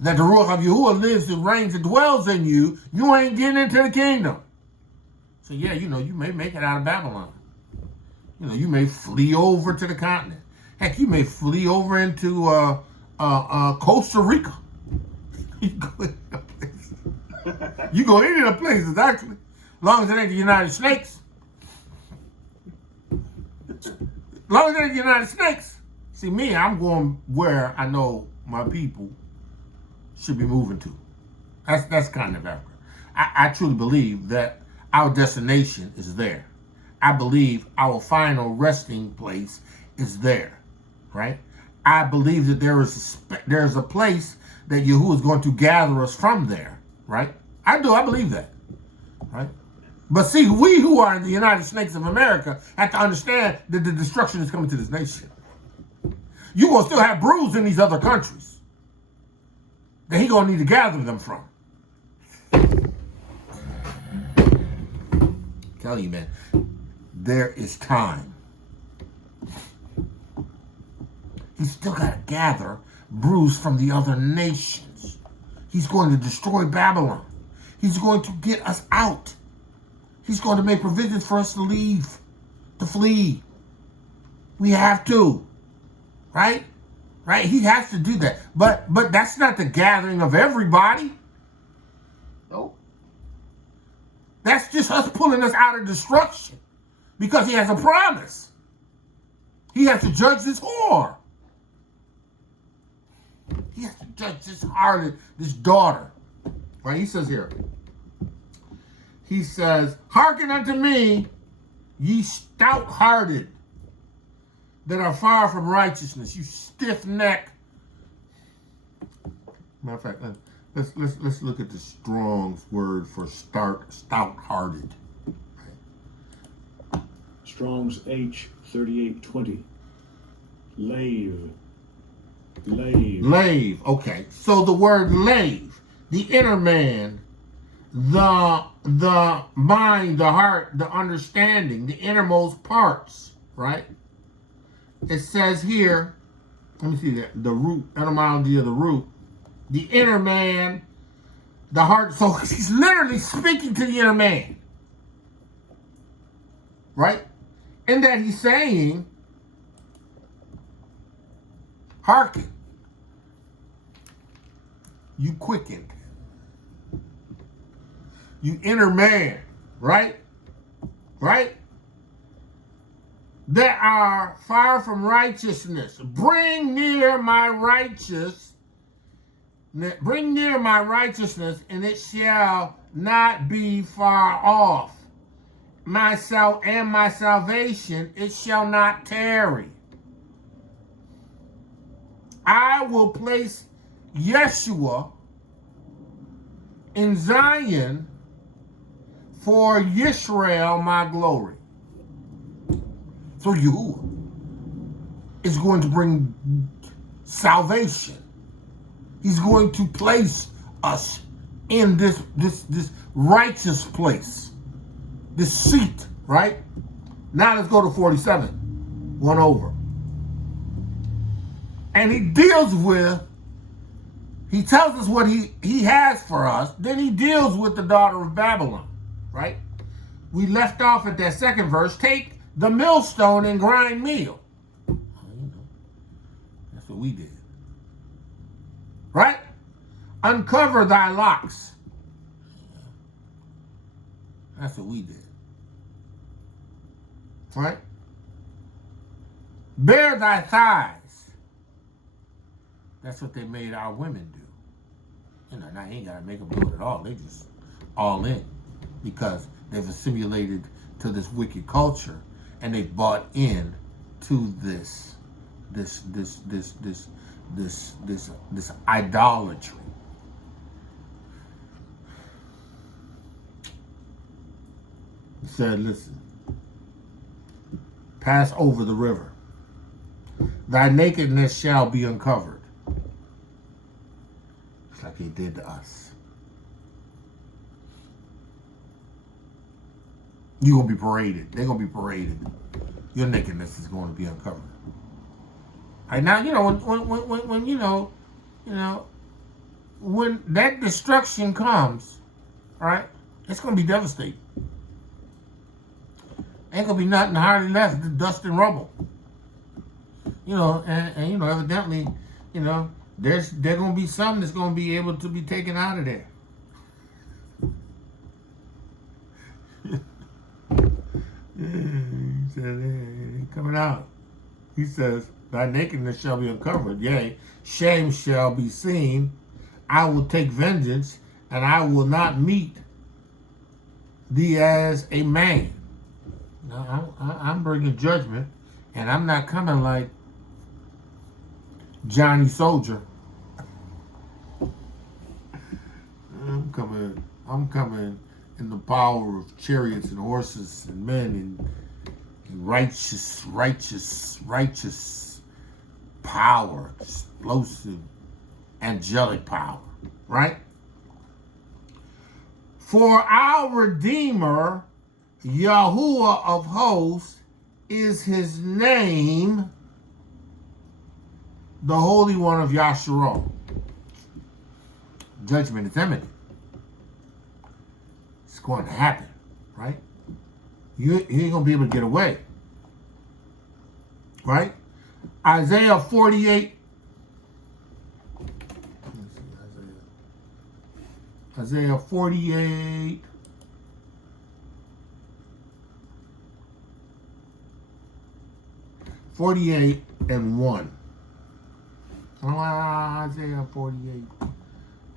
that the Ruach of Yahuah lives and reigns and dwells in you, you ain't getting into the kingdom. So yeah, you may make it out of Babylon. You may flee over to the continent. Heck, you may flee over into Costa Rica. You go any of the places, actually. As long as it ain't the United States. As long as it ain't the United States. See, me, I'm going where I know my people should be moving to. That's kind of Africa. I truly believe that our destination is there. I believe our final resting place is there, right? I believe that there's a place that Yahuah is going to gather us from there, right? I believe that, right? But see, we who are in the United States of America have to understand that the destruction is coming to this nation. You're going to still have brews in these other countries that he's going to need to gather them from. Tell you, man, there is time. He's still got to gather bruise from the other nations. He's going to destroy Babylon. He's going to get us out. He's going to make provisions for us to leave, to flee. We have to, right? Right? He has to do that. But that's not the gathering of everybody. No. That's just us pulling us out of destruction because he has a promise. He has to judge this whore. He has to judge this harlot, this daughter. Right? He says here. He says, hearken unto me, ye stout-hearted, that are far from righteousness, you stiff-necked. Matter of fact, let's look at the Strong's word for stout-hearted. Strong's H 3820. Lave. Lave. Lave. Okay. So the word lave, the inner man, the mind, the heart, the understanding, the innermost parts, right? It says here, let me see that, the root, etymology of the root, the inner man, the heart. So he's literally speaking to the inner man, right? In that he's saying, hearken, you quickened, you inner man, right? Right? That are far from righteousness. Bring near my righteousness, and it shall not be far off. My salvation, it shall not tarry. I will place Yeshua in Zion for Yisrael, my glory. So Yahuah is going to bring salvation. He's going to place us in this righteous place, this seat, right? Now let's go to 47, one over. And he tells us what he has for us. Then he deals with the daughter of Babylon, right? We left off at that second verse. Take the millstone and grind meal. That's what we did. Right? Uncover thy locks. That's what we did. Right? Bare thy thighs. That's what they made our women do. You know, now you ain't got to make them do it at all. They just all in because they've assimilated to this wicked culture and they've bought in to this idolatry. He said, listen, pass over the river. Thy nakedness shall be uncovered. It's like he did to us. You're going to be paraded. They're going to be paraded. Your nakedness is going to be uncovered. All right, now, you know, when that destruction comes, all right, it's going to be devastating. Ain't going to be nothing hardly left than dust and rubble. You know, and you know, evidently, you know, there's going to be some that's going to be able to be taken out of there. He said, hey, coming out. He says, thy nakedness shall be uncovered. Yea, shame shall be seen. I will take vengeance, and I will not meet thee as a man. Now, I'm bringing judgment, and I'm not coming like Johnny Soldier. I'm coming in the power of chariots and horses and men and righteous power, explosive, angelic power, right? For our Redeemer, Yahuah of hosts, is his name. the Holy One of Yasharal. Judgment is imminent. It's going to happen, right? You ain't going to be able to get away. Right? Isaiah 48. Isaiah 48. And 1. Isaiah 48.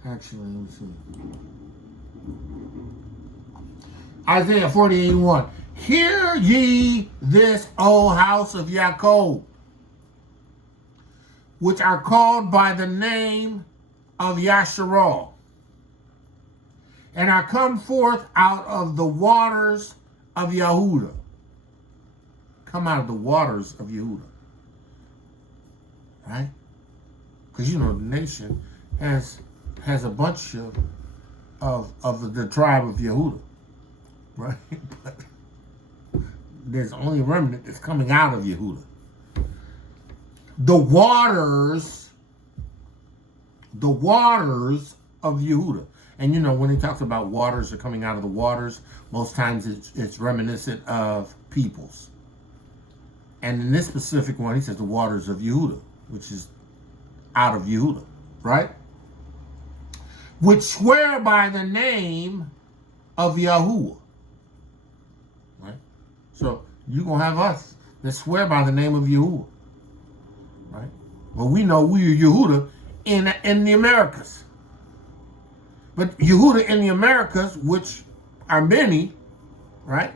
Actually, let me see. Isaiah 48 and 1. Hear ye this, O house of Yaakov, which are called by the name of Yasharal, and are come forth out of the waters of Yahuah. Come out of the waters of Yahuah. Right? Because the nation has a bunch of the tribe of Yahuah. Right? But there's only a remnant that's coming out of Yahuah. The waters of Yahuah. And when he talks about waters are coming out of the waters, most times it's reminiscent of peoples. And in this specific one, he says the waters of Yahuah, which is out of Yahuah, right? Which swear by the name of Yahuah. Right? So you're going to have us that swear by the name of Yahuah. Right? Well, we know we are Yahuah in the Americas. But Yahuah in the Americas, which are many, right?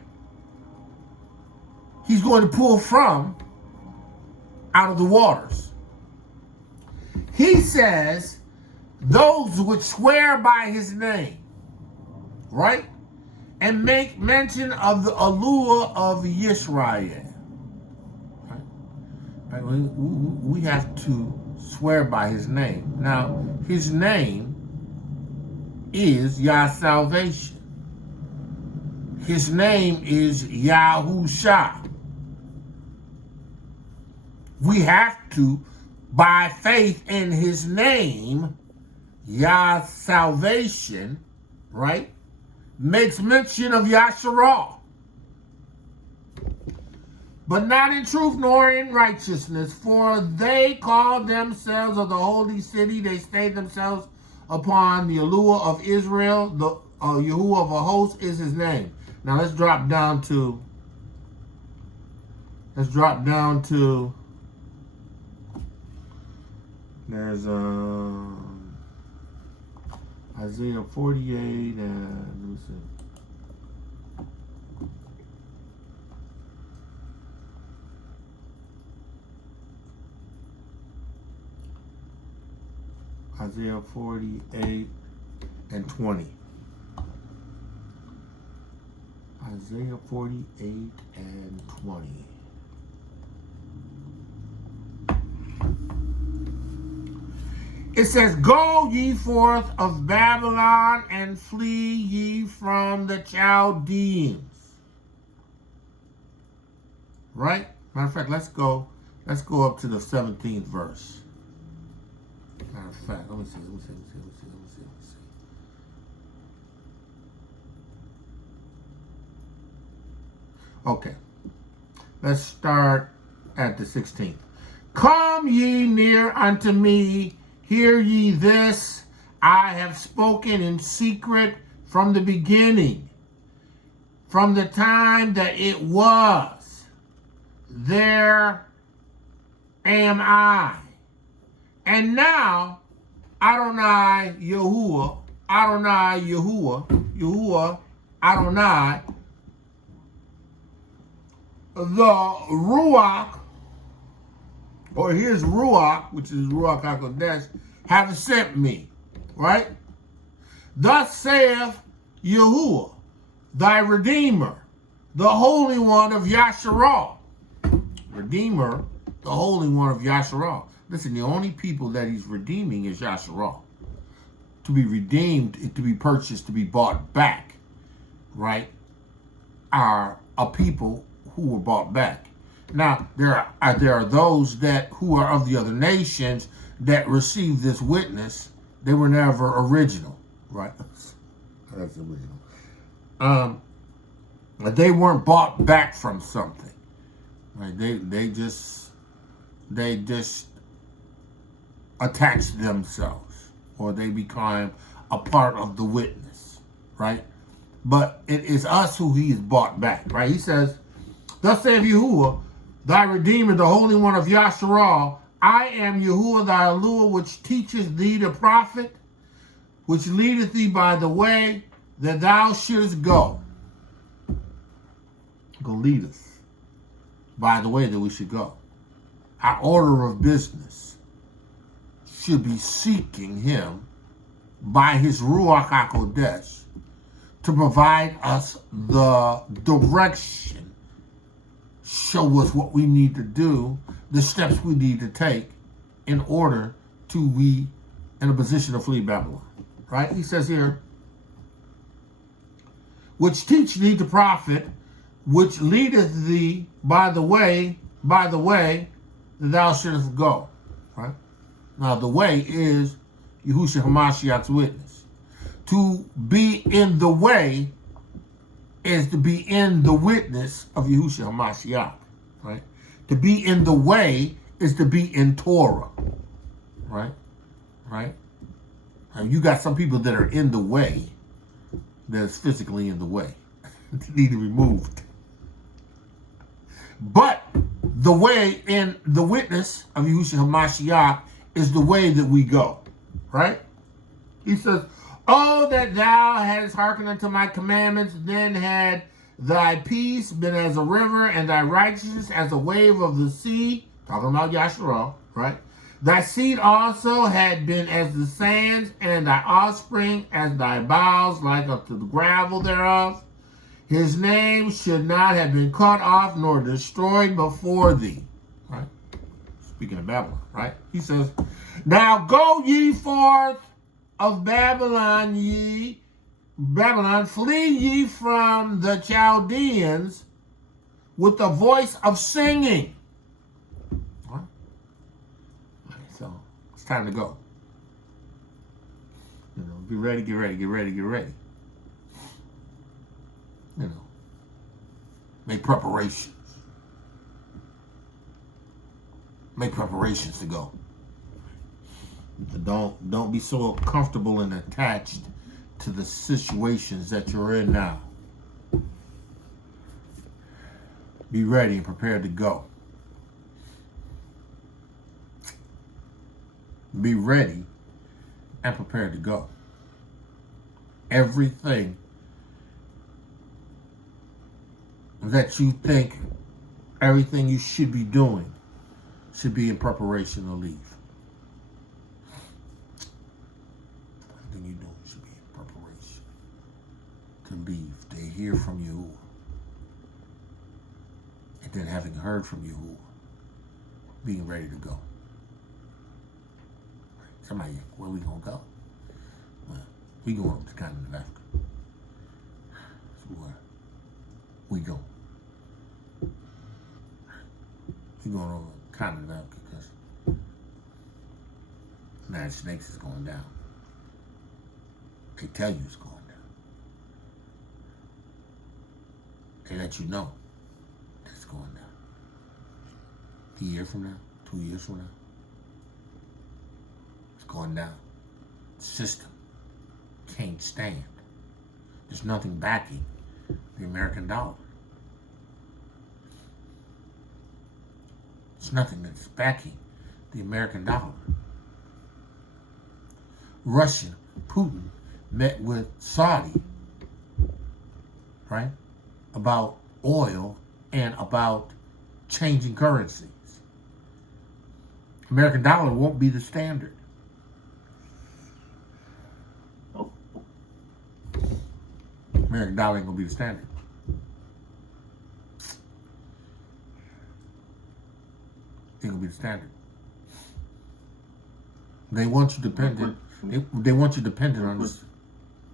He's going to pull from out of the waters. He says, those which swear by his name, right? And make mention of the allure of Yerushalayim. Right? We have to swear by his name. Now, his name is Yah salvation. His name is Yahusha. We have to, by faith in his name, Yah salvation, right, makes mention of Yasharal. But not in truth nor in righteousness, for they call themselves of the holy city, they stay themselves upon the allure of Israel, the Yahuah of a host is his name. Now let's drop down to there's Isaiah 48 and let me see. Isaiah 48 and 20. Isaiah 48 and 20. It says, go ye forth of Babylon and flee ye from the Chaldeans. Right? Matter of fact, let's go up to the 17th verse. Matter of fact, let me see. Okay. Let's start at the 16th. Come ye near unto me, hear ye this, I have spoken in secret from the beginning, from the time that it was. There am I. And now, Adonai Yahuah, Adonai, the Ruach, or his Ruach, which is Ruach HaKodesh, have sent me, right? Thus saith Yahuah, thy Redeemer, the Holy One of Yasharal. Redeemer, the Holy One of Yasharal. Listen, the only people that he's redeeming is Yasharal. To be redeemed, to be purchased, to be bought back, right, are a people who were bought back. Now, there are those who are of the other nations that receive this witness. They were never original, right? That's original. But they weren't bought back from something. Right? They just attach themselves, or they become a part of the witness, right? But it is us who He has bought back, right? He says, "Thus saith Yahuah, thy Redeemer, the Holy One of Yasharal, I am Yahuah thy Eluah, which teacheth thee the prophet, which leadeth thee by the way that thou shouldest go." Go lead us by the way that we should go. Our order of business should be seeking Him by His Ruach HaKodesh to provide us the direction, show us what we need to do, the steps we need to take in order to be in a position to flee Babylon. Right? He says here, which teach thee the prophet, which leadeth thee by the way that thou shouldest go. Right? Now the way is Yahushua HaMashiach's witness. To be in the way is to be in the witness of Yahushua HaMashiach. Right? To be in the way is to be in Torah. Right? Right? Now, you got some people that are in the way, that's physically in the way. They need to be removed. But the way in the witness of Yahushua HaMashiach is the way that we go. Right? He says, "Oh, that thou hadst hearkened unto my commandments, then had thy peace been as a river, and thy righteousness as a wave of the sea." Talking about Yasharal, right? "Thy seed also had been as the sands, and thy offspring as thy boughs, like unto the gravel thereof. His name should not have been cut off nor destroyed before thee." Right? Speaking of Babylon, right? He says, "Now go ye forth of Babylon, flee ye from the Chaldeans with the voice of singing." Right? So it's time to go. Be ready, get ready, get ready, get ready. Make preparations. Make preparations to go. Don't be so comfortable and attached to the situations that you're in now. Be ready and prepared to go. Be ready and prepared to go. Everything that you think, everything you should be doing should be in preparation to leave. Everything you're doing should be in preparation to leave, to hear from Yahuah. And then having heard from Yahuah, being ready to go. Somebody, where we gonna go? Well, we going up to the continent of Africa. That's where we go. We going over the continent of Africa because the United States is going down. They tell you it's going down. They let you know that it's going down. A year from now, 2 years from now, it's going down. The system can't stand. There's nothing backing the American dollar. There's nothing that's backing the American dollar. Russia, Putin met with Saudi, right, about oil and about changing currencies. American dollar won't be the standard. American dollar ain't gonna be the standard. Ain't gonna be the standard. They want you dependent. They want you dependent on this.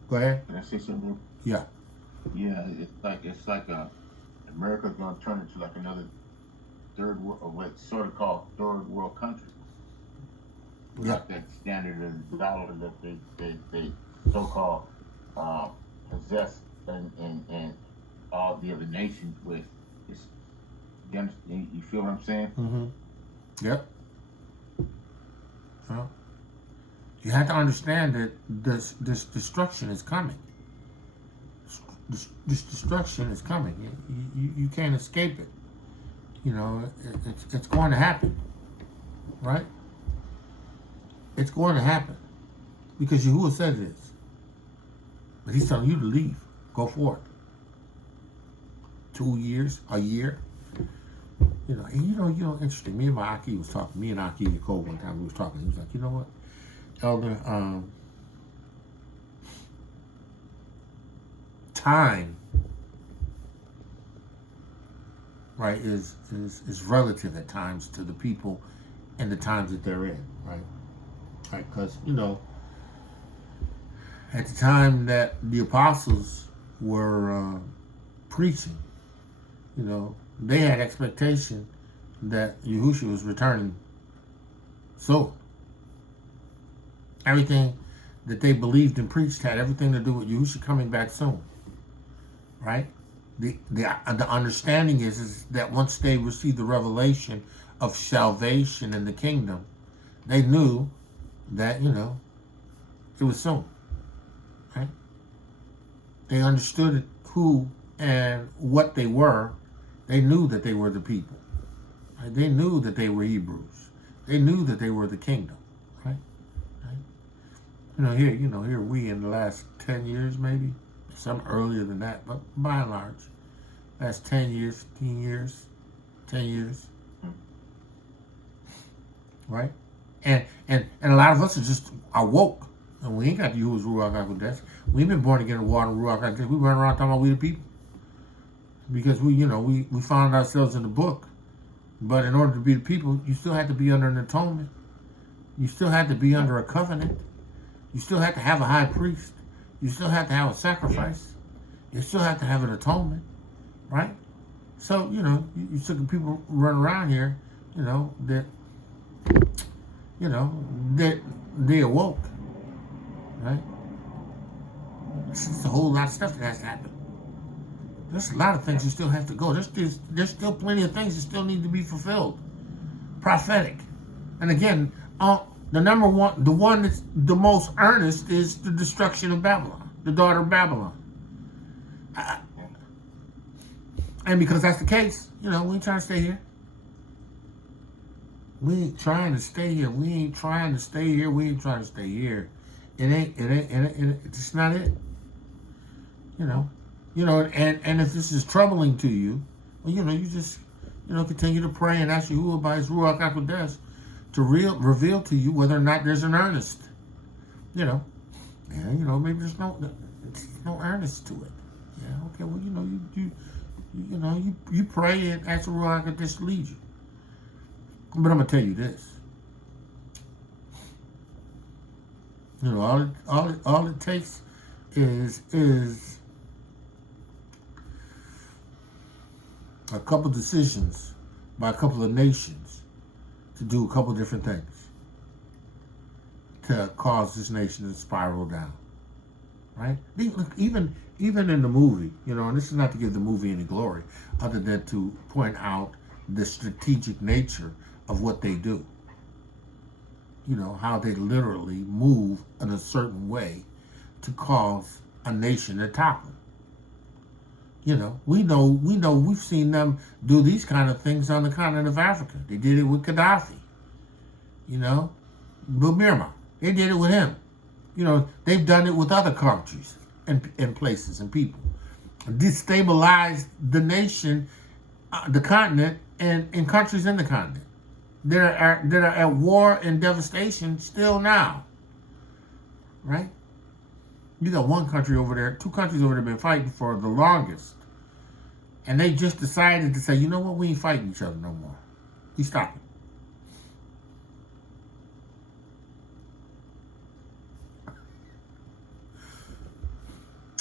Go ahead. Can I say something? Yeah. Yeah, it's like America's gonna turn into like another third world, or what's sort of called third world countries. Without that standard of dollar that they so-called possess and all the other nations with. You feel what I'm saying? Mm-hmm. Yep. Well, you have to understand that this destruction is coming. This destruction is coming. You can't escape it. You know, it's going to happen, right? It's going to happen because Yahuah said it is. But He's telling you to leave. Go for it. 2 years, a year. You know, and interesting. Me and my Aki was talking. Me and Aki Nicole one time we was talking. He was like, you know what, Elder, time, right, is relative at times to the people and the times that they're in, right? Right, because, you know, at the time that the apostles were preaching, you know, they had expectation that Yahushua was returning soon. Everything that they believed and preached had everything to do with Yahushua coming back soon, right? The understanding is that once they received the revelation of salvation in the kingdom, they knew that, you know, it was soon, right? They understood who and what they were. They knew that they were the people. Right? They knew that they were Hebrews. They knew that they were the kingdom, right? Here we in the last 10 years, maybe some earlier than that, but by and large, last 10 years, 15 years, 10 years, right? And a lot of us are just awoke, and we ain't got to use Ruach HaKodesh. We've been born again in water and Ruach HaKodesh. We run around talking about we the people. Because we found ourselves in the book. But in order to be the people, you still had to be under an atonement. You still had to be under a covenant. You still had to have a high priest. You still had to have a sacrifice. You still had to have an atonement, right? So, you know, you took people running around here, that they awoke, right? It's a whole lot of stuff that has to happen. There's a lot of things that still have to go. There's still plenty of things that still need to be fulfilled. Prophetic. And again, the number one, the one that's the most earnest is the destruction of Babylon, the daughter of Babylon. And because that's the case, we ain't trying to stay here. We ain't trying to stay here. We ain't trying to stay here. We ain't trying to stay here. It's not it. And if this is troubling to you, well, you just, continue to pray and ask Yahuah by His Ruach HaKodesh to reveal to you whether or not there's an earnest. Maybe there's no earnest to it. Yeah, okay, well, you pray and ask the Ruach HaKodesh to lead you. But I'm gonna tell you this. All it takes is a couple decisions by a couple of nations to do a couple different things to cause this nation to spiral down, right? Even in the movie, and this is not to give the movie any glory, other than to point out the strategic nature of what they do. How they literally move in a certain way to cause a nation to topple. We've seen them do these kind of things on the continent of Africa. They did it with Gaddafi. Burma. They did it with him. They've done it with other countries and places and people. Destabilized the nation, the continent, and countries in the continent that are at war and devastation still now. Right? You got one country over there, two countries over there been fighting for the longest. And they just decided to say, you know what, we ain't fighting each other no more. We stopping.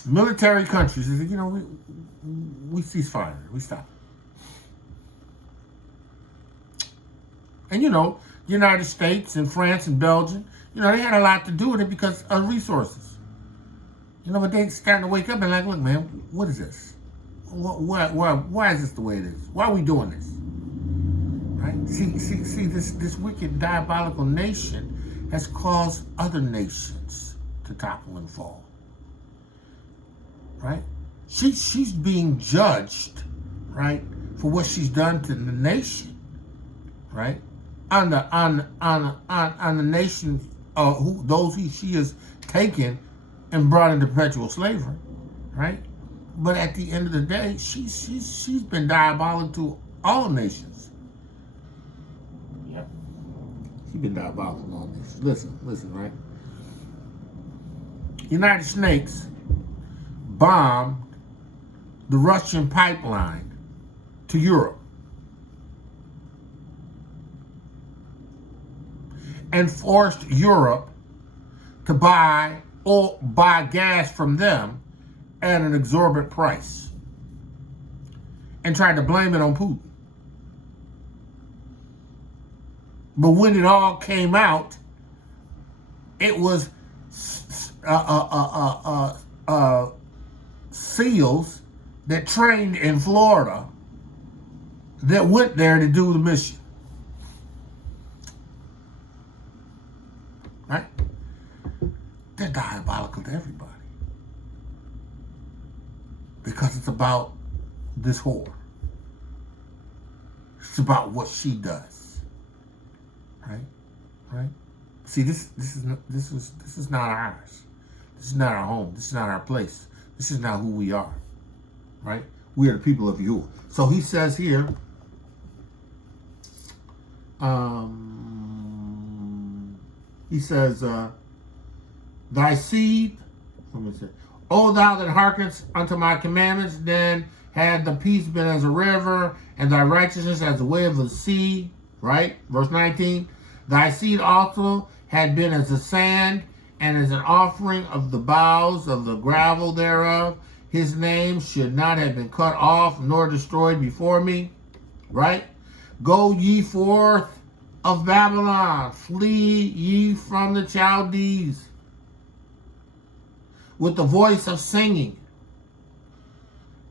Military countries, we cease fire. We stop. And you know, the United States and France and Belgium, you know, they had a lot to do with it because of resources. You know, but they starting to wake up and like, look, man, what is this? Why is this the way it is? Why are we doing this? Right? See, this wicked, diabolical nation has caused other nations to topple and fall. Right? She's being judged, right, for what she's done to the nation, right? On the nation, she has taken and brought into perpetual slavery, right? But at the end of the day, she's been diabolical to all nations. Yep. She's been diabolical to all nations. Listen, right? United States bombed the Russian pipeline to Europe and forced Europe to buy gas from them at an exorbitant price and tried to blame it on Putin. But when it all came out, it was SEALs that trained in Florida that went there to do the mission. Right? They're diabolical to everybody. Because it's about this whore. It's about what she does. Right? Right? See, this is not ours. This is not our home. This is not our place. This is not who we are. Right? We are the people of Yahuah. So he says here, thy seed, let me say, O thou that hearkenest unto my commandments, then had the peace been as a river, and thy righteousness as the way of the sea. Right? Verse 19. Thy seed also had been as the sand, and as an offering of the boughs of the gravel thereof. His name should not have been cut off, nor destroyed before me. Right? Go ye forth of Babylon, flee ye from the Chaldees, with the voice of singing.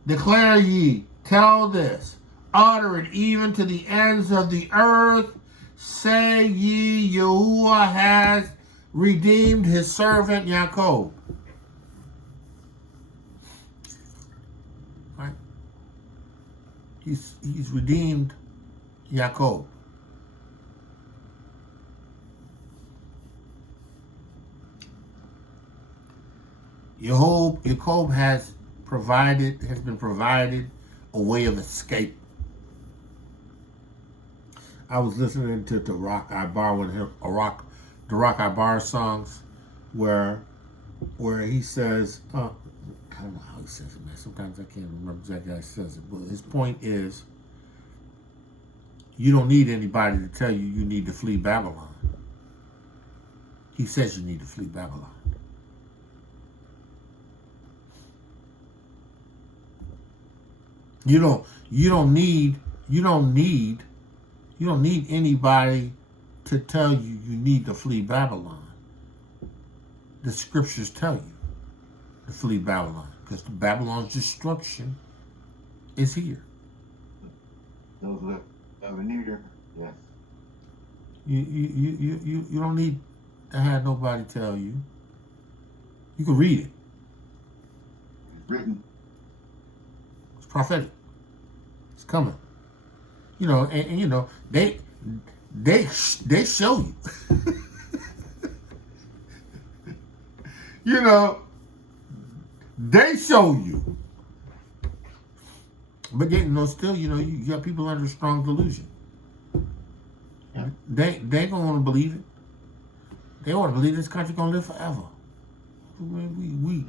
Declare ye, tell this, utter it even to the ends of the earth. Say ye, Yahuah has redeemed his servant Yaakov. Right? He's redeemed Yaakov. Yaakov has been provided a way of escape. I was listening to the Rock I Bar songs, where he says, I don't know how he says it, man. Sometimes I can't remember exactly how he says it, but his point is, you don't need anybody to tell you need to flee Babylon. He says you need to flee Babylon. You don't need anybody to tell you need to flee Babylon. The scriptures tell you to flee Babylon, because Babylon's destruction is here. Those live near, yes. You don't need to have nobody tell you. You can read it. It's written. It's prophetic. It's coming. You know, and you know, they show you. You know, they show you. But yet, still, you got people under strong delusion. Yeah. They gonna want to believe it. They want to believe this country gonna live forever. We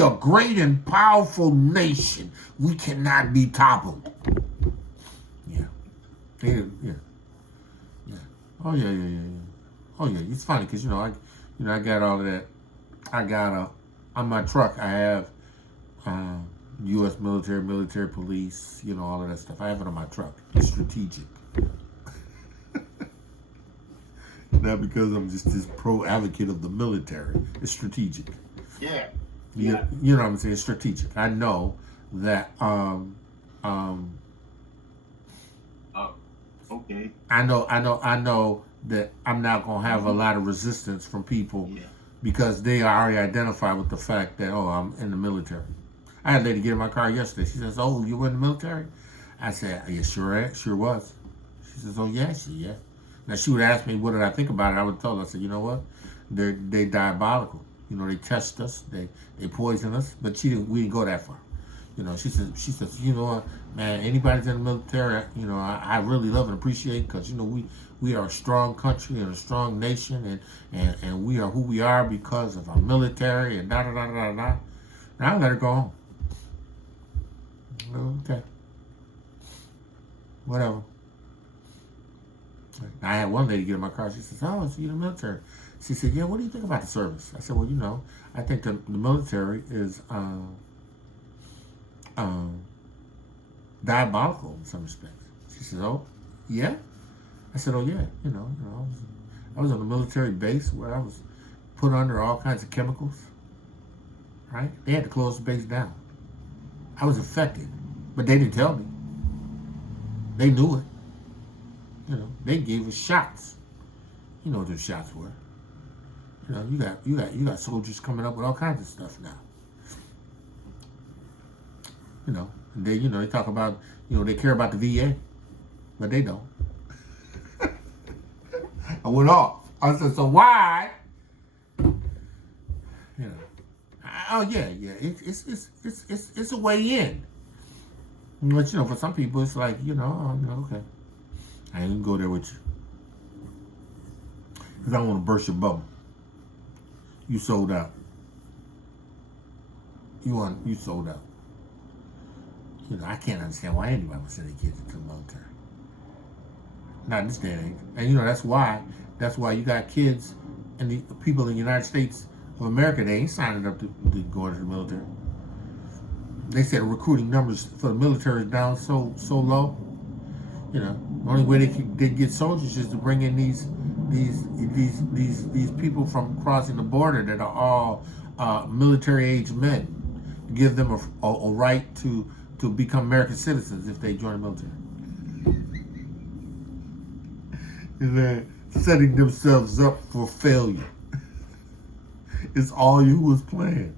are a great and powerful nation. We cannot be toppled. Yeah. Oh yeah. Oh yeah. It's funny because I got all of that. I got on my truck. I have U.S. military police. All of that stuff. I have it on my truck. It's strategic. Not because I'm just this pro advocate of the military. It's strategic. Yeah. You know what I'm saying? It's strategic. I know that Okay. I know that I'm not gonna have a lot of resistance from people because they are already identified with the fact that I'm in the military. I had a lady get in my car yesterday. She says, "Oh, you were in the military?" I said, "Yeah, sure was." She says, "Oh yeah." Now she would ask me what did I think about it. I would tell her, I said, "You know what? They diabolical. You know, they test us, they poison us." But we didn't go that far. You know, she says, "You know what, man, anybody's in the military, you know, I really love and appreciate because, you know, we are a strong country and a strong nation and we are who we are because of our military and da-da-da-da-da-da." And I let her go home. Okay. Whatever. I had one lady get in my car. She says, "Oh, so you're in the military." She said, "Yeah, what do you think about the service?" I said, "Well, you know, I think the military is diabolical in some respects." She says, "Oh, yeah?" I said, "Oh, yeah. You know, I was on a military base where I was put under all kinds of chemicals, right? They had to close the base down. I was affected, but they didn't tell me. They knew it. You know, they gave us shots. You know what those shots were. You know, you got soldiers coming up with all kinds of stuff now. You know, and they talk about, you know, they care about the VA, but they don't." I went off. I said, "So why?" You know, oh yeah, it's a way in. But you know, for some people, it's like, you know, okay, I ain't gonna go there with you because I don't want to burst your bubble. You sold out. You sold out. You know, I can't understand why anybody would send their kids into the military. Not in this day and age. And you know, that's why you got kids and the people in the United States of America, they ain't signing up to go into the military. They said recruiting numbers for the military is down so low. You know, the only way they get soldiers is to bring in these people from crossing the border that are all military age men, to give them a right to become American citizens if they join the military. And they're setting themselves up for failure. It's all Yahuah's plan.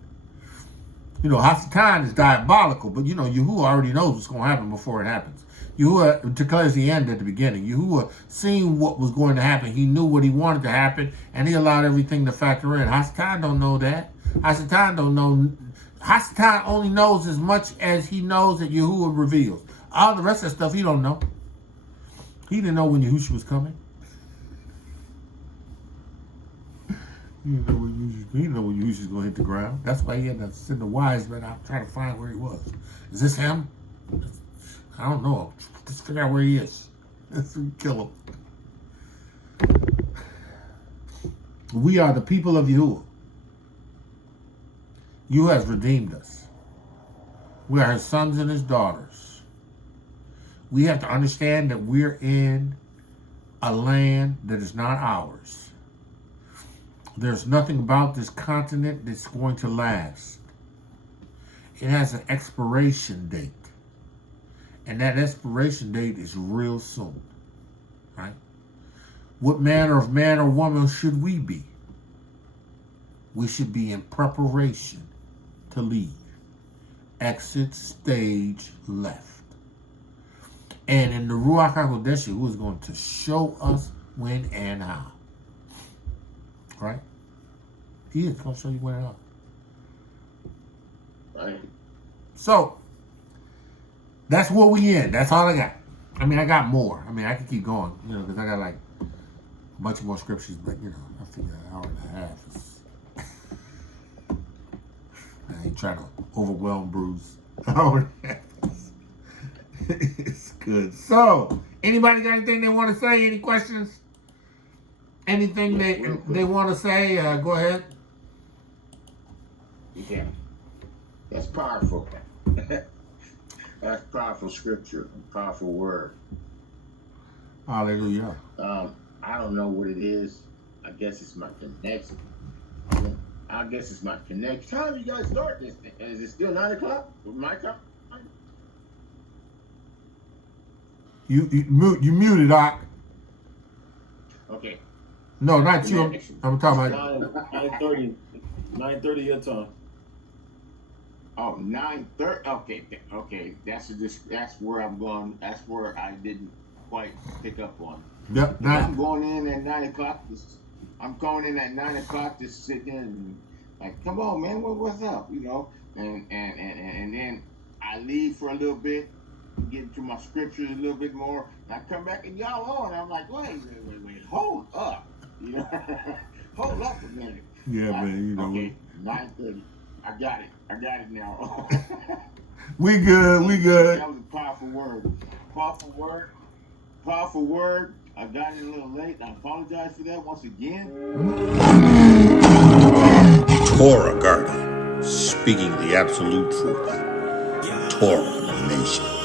You know, Hasatan is diabolical, but you know, Yahuah already knows what's going to happen before it happens. Yahuah declares the end at the beginning. Yahuah seen what was going to happen. He knew what he wanted to happen, and he allowed everything to factor in. Hasatan don't know that. Hasatan don't know. Hasatan only knows as much as he knows that Yahuah reveals. All the rest of that stuff he don't know. He didn't know when Yahushua was coming. He didn't know when Yahushua was going to hit the ground. That's why he had to send the wise men out trying to find where he was. Is this him? I don't know. Let's figure out where he is. Let's kill him. We are the people of Yahuah. Yahuah has redeemed us. We are his sons and his daughters. We have to understand that we're in a land that is not ours. There's nothing about this continent that's going to last. It has an expiration date. And that expiration date is real soon. Right? What manner of man or woman should we be? We should be in preparation to leave. Exit stage left. And in the Ruach HaKodesh, who is going to show us when and how. Right? He is going to show you when and how. Right. So, that's where we in. That's all I got. I mean, I got more. I mean, I could keep going, you know, because I got like a bunch more scriptures, but, you know, I figure an hour and a half is... I ain't trying to overwhelm Bruce. An hour and a half. It's good. So, anybody got anything they want to say? Any questions? Anything they want to say? Go ahead. Yeah. That's powerful. That's powerful scripture, powerful word. Hallelujah. I don't know what it is. I guess it's my connection. I guess it's my connection. How do you guys start this thing? Is it still 9 o'clock? My time? You muted, Doc. Okay. No, not you. I'm talking about 9:30. 9:30 your time. Oh, 9:30. Okay. That's where I'm going. That's where I didn't quite pick up on. Yep. I'm going in at 9 o'clock. I'm going in at 9 o'clock to sit there and like, come on, man, what's up? You know, and then I leave for a little bit, get into my scriptures a little bit more, and I come back and y'all on. I'm like, wait, hold up, you know, hold up a minute. Yeah, man, you know. Okay, 9:30. I got it now. We good. That was a powerful word. I got it a little late. I apologize for that once again. Torah Garden, speaking the absolute truth. Torah Nation.